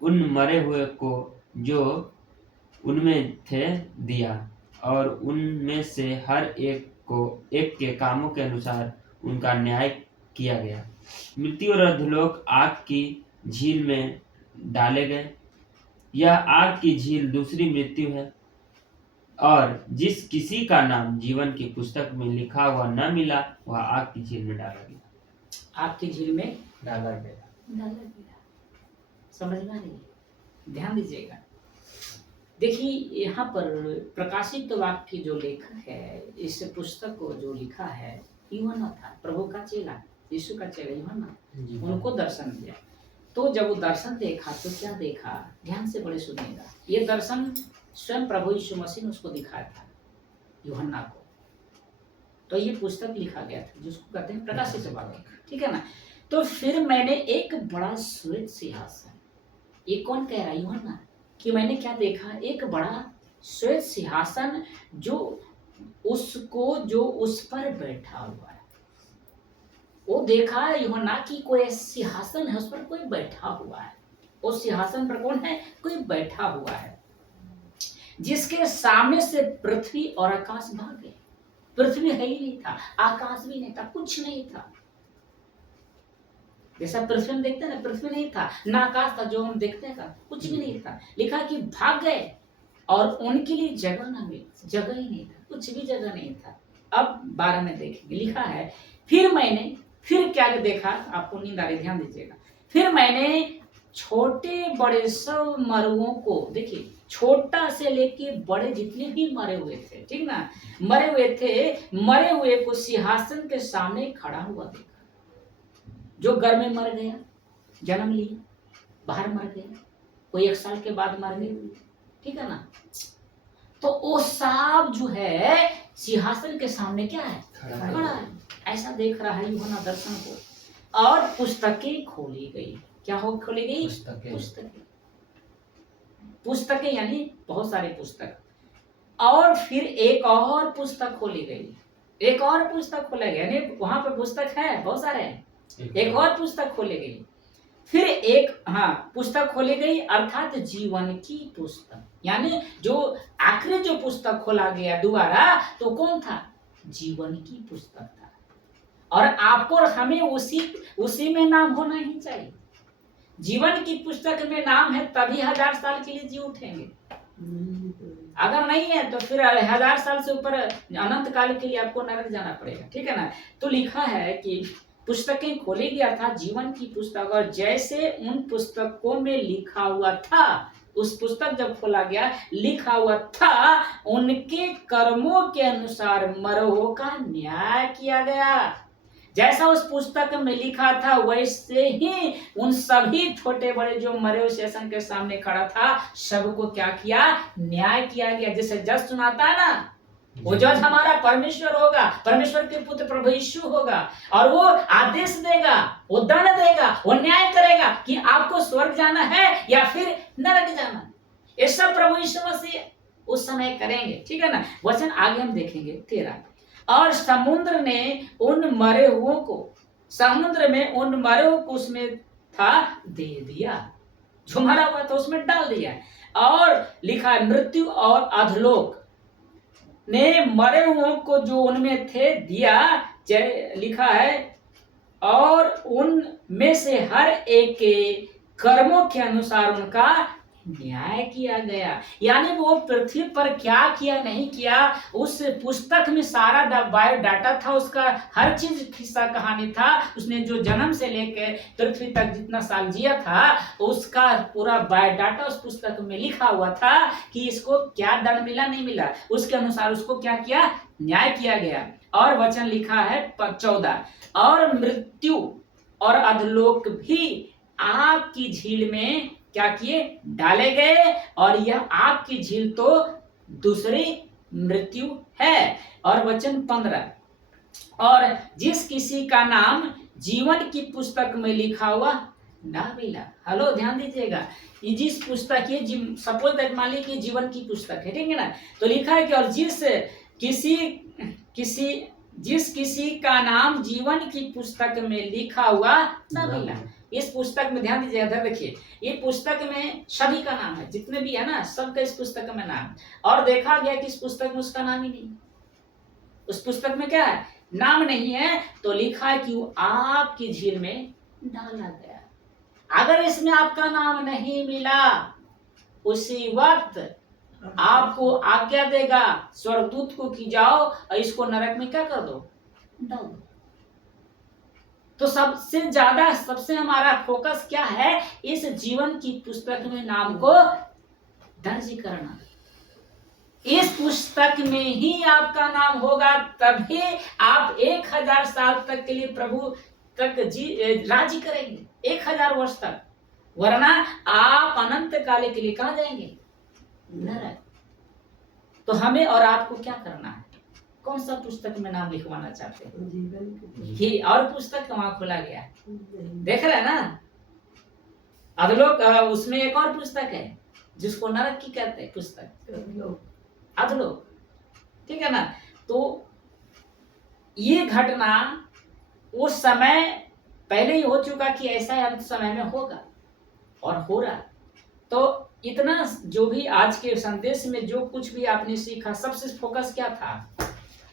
उन मरे हुए को जो उनमें थे दिया, और उनमें से हर एक को एक के कामों के अनुसार उनका न्याय किया गया। मृत्यु और अधोलोक आग की झील में डाले गए। यह आग की झील दूसरी मृत्यु है, और जिस किसी का नाम जीवन की पुस्तक में लिखा हुआ न मिला, वह आग की झील में डाला गया। आग की झील में डाला गया। डाला गया। समझ में आ रही है? ध्यान दीजिएगा। देखिए यहाँ पर प्रकाशित वाक्य की जो लेखक है, इस पुस्तक को जो लिखा है, यूहन्ना था, प्रभु का चेला, यीशु का चेला यूहन्ना। उनको दर्शन दिया। तो जब वो दर्शन देखा तो क्या देखा, ध्यान से बड़े सुनिएगा। ये दर्शन स्वयं प्रभु यीशु मसीह ने उसको दिखाया था, यूहन्ना को। तो ये पुस्तक लिखा गया था जिसको कहते हैं प्रकाशित वाक्य, ठीक है ना। तो फिर मैंने एक बड़ा श्वेत सिंहासन, ये कौन कह रहा है, यूहन्ना, कि मैंने क्या देखा, एक बड़ा श्वेत सिंहासन जो उस पर बैठा हुआ है। वो देखा यूहन्ना कि कोई सिंहासन है, उस पर कोई बैठा हुआ है। उस सिंहासन पर कौन है, कोई बैठा हुआ है, जिसके सामने से पृथ्वी और आकाश भाग गए। पृथ्वी है ही नहीं था, आकाश भी नहीं था, कुछ नहीं था। जैसा पृथ्वी में देखते हैं ना, पृथ्वी नहीं था, ना आकाश था जो हम देखते हैं, कुछ भी नहीं था। लिखा कि भाग गए और उनके लिए जगह ना मिली, जगह ही नहीं था, कुछ भी जगह नहीं था। अब 12 में देखेंगे, लिखा है फिर क्या देखा, आपको नींद आ रही, ध्यान दीजिएगा। फिर मैंने छोटे बड़े सब मरुओं को, देखिए छोटा से लेके बड़े जितने भी मरे हुए थे, ठीक ना, मरे हुए को सिंहासन के सामने खड़ा हुआ देखा। जो घर में मर गया, जन्म लिया, बाहर मर गया, कोई 1 साल के बाद मर गया, ठीक है ना। तो वो सब जो है सिंहासन के सामने क्या है, खड़ा है। ऐसा देख रहा है यूहन्ना दर्शन को। और पुस्तकें खोली गई। क्या हो खोली गई, पुस्तकें यानी बहुत सारे पुस्तक। और फिर एक और पुस्तक खोली गई, एक और पुस्तक खोला गया, यानी वहां पर पुस्तक है बहुत सारे हैं, एक और पुस्तक खोली गई। फिर एक पुस्तक खोली गई, अर्थात जीवन की पुस्तक, यानी जो आखिरी जो पुस्तक खोला गया दोबारा, तो कौन था, जीवन की पुस्तक था। और आपको और हमें उसी में नाम होना ही चाहिए। जीवन की पुस्तक में नाम है तभी 1000 साल के लिए जी उठेंगे। अगर नहीं है तो फिर 1000 साल से ऊपर अनंत काल के लिए आपको नरक जाना पड़ेगा, ठीक है ना। तो लिखा है कि पुस्तकें खोलेगी, अर्थात जीवन की पुस्तक, और जैसे उन पुस्तकों में लिखा हुआ था, उस पुस्तक जब खोला गया, लिखा हुआ था, उनके कर्मों के अनुसार मरों का न्याय किया गया। जैसा उस पुस्तक में लिखा था वैसे ही उन सभी छोटे बड़े जो मरे हुए सेशन के सामने खड़ा था, सबको क्या किया, न्याय किया गया। जैसे जज सुनाता है ना, वो जज हमारा परमेश्वर होगा, परमेश्वर के पुत्र प्रभु यीशु होगा, और वो आदेश देगा, वो दंड देगा, वो न्याय करेगा कि आपको स्वर्ग जाना है या फिर नरक जाना है। ये सब प्रभु यीशु मसीह उस समय करेंगे, ठीक है ना। वचन आगे हम देखेंगे 13। और समुद्र में उन मरे हुओं को उसमें था दे दिया, जो मरा हुआ था उसमें डाल दिया। और लिखा है, मृत्यु और अधोलोक ने मरे हुओं को जो उनमें थे दिया। लिखा है, और उनमें से हर एक के कर्मों के अनुसार उनका न्याय किया गया। यानी वो पृथ्वी पर क्या किया नहीं किया, उस पुस्तक में सारा बायोडाटा था, उसका हर चीज किस्सा कहानी था। उसने जो जन्म से लेकर पृथ्वी तक जितना साल जिया था, उसका पूरा बायोडाटा उस पुस्तक में लिखा हुआ था कि इसको क्या दंड मिला नहीं मिला, उसके अनुसार उसको क्या किया, न्याय किया गया। और वचन लिखा है 14, और मृत्यु और अधोलोक भी आग की झील में क्या किए, डाले गए। और यह आग की झील तो दूसरी मृत्यु है। और वचन 15, और जिस किसी का नाम जीवन की पुस्तक में लिखा हुआ ना मिला। हेलो, ध्यान दीजिएगा, ये जिस पुस्तक ये सपोज दैट मान लीजिए कि जीवन की पुस्तक है, ठीक है ना। तो लिखा है कि और जिस किसी जिस किसी का नाम जीवन की पुस्तक में लिखा हुआ न मिला। इस पुस्तक में ध्यान दीजिए, इधर देखिए, ये पुस्तक में सभी का नाम है, जितने भी है ना सबका इस पुस्तक में नाम, और देखा गया कि इस पुस्तक में उसका नाम ही नहीं। उस पुस्तक में क्या है, नाम नहीं है, तो लिखा है कि वो आग की झील में डाला गया। अगर इसमें आपका नाम नहीं मिला, उसी वक्त आपको आज्ञा देगा स्वर्गदूत को कि जाओ और इसको नरक में क्या कर दो, डाल दो। तो सबसे ज्यादा, सबसे हमारा फोकस क्या है, इस जीवन की पुस्तक में नाम को दर्ज करना। इस पुस्तक में ही आपका नाम होगा, तभी आप 1000 साल तक के लिए प्रभु तक राज्य करेंगे, 1000 वर्ष तक, वरना आप अनंत काल के लिए कहाँ जाएंगे, नरक। तो हमें और आपको क्या करना है, कौन सा पुस्तक में नाम लिखवाना चाहते हैं? ये और पुस्तक वहां खोला गया, देख रहे हैं ना। अधलोक, उसमें एक और पुस्तक है जिसको नरक की कहते हैं पुस्तक, अधलोक, ठीक है ना। तो ये घटना उस समय पहले ही हो चुका कि ऐसा अंत समय में होगा और हो रहा। तो इतना जो भी आज के संदेश में जो कुछ भी आपने सीखा, सबसे फोकस क्या था,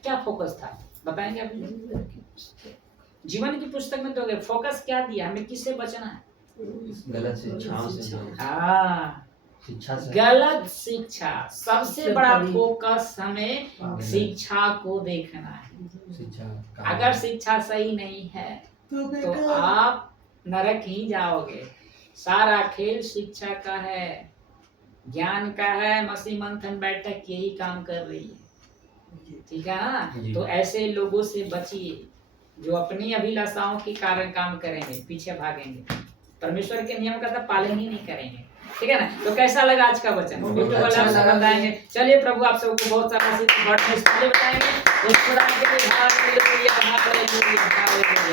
क्या फोकस था बताएंगे आप? जीवन की पुस्तक में तो फोकस क्या दिया, हमें किससे बचना है, गलत शिक्षाओं से, हाँ शिक्षा से, गलत शिक्षा। सबसे बड़ा फोकस हमें शिक्षा को देखना है। शिक्षा अगर शिक्षा सही नहीं है तो आप नरक ही जाओगे। सारा खेल शिक्षा का है, ज्ञान का है। मसीह मंथन बैठक यही काम कर रही है, ठीक है ना। तो ऐसे लोगों से बचिए जो अपनी अभिलाषाओं के कारण काम करेंगे, पीछे भागेंगे, परमेश्वर के नियम का तो पालन ही नहीं करेंगे, ठीक है ना। तो कैसा लगा आज का वचन, यूट्यूब वाला आप सब बताएंगे। चलिए प्रभु आप सबको बहुत सारा बताएंगे।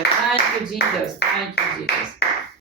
Thank you Jesus, thank you Jesus.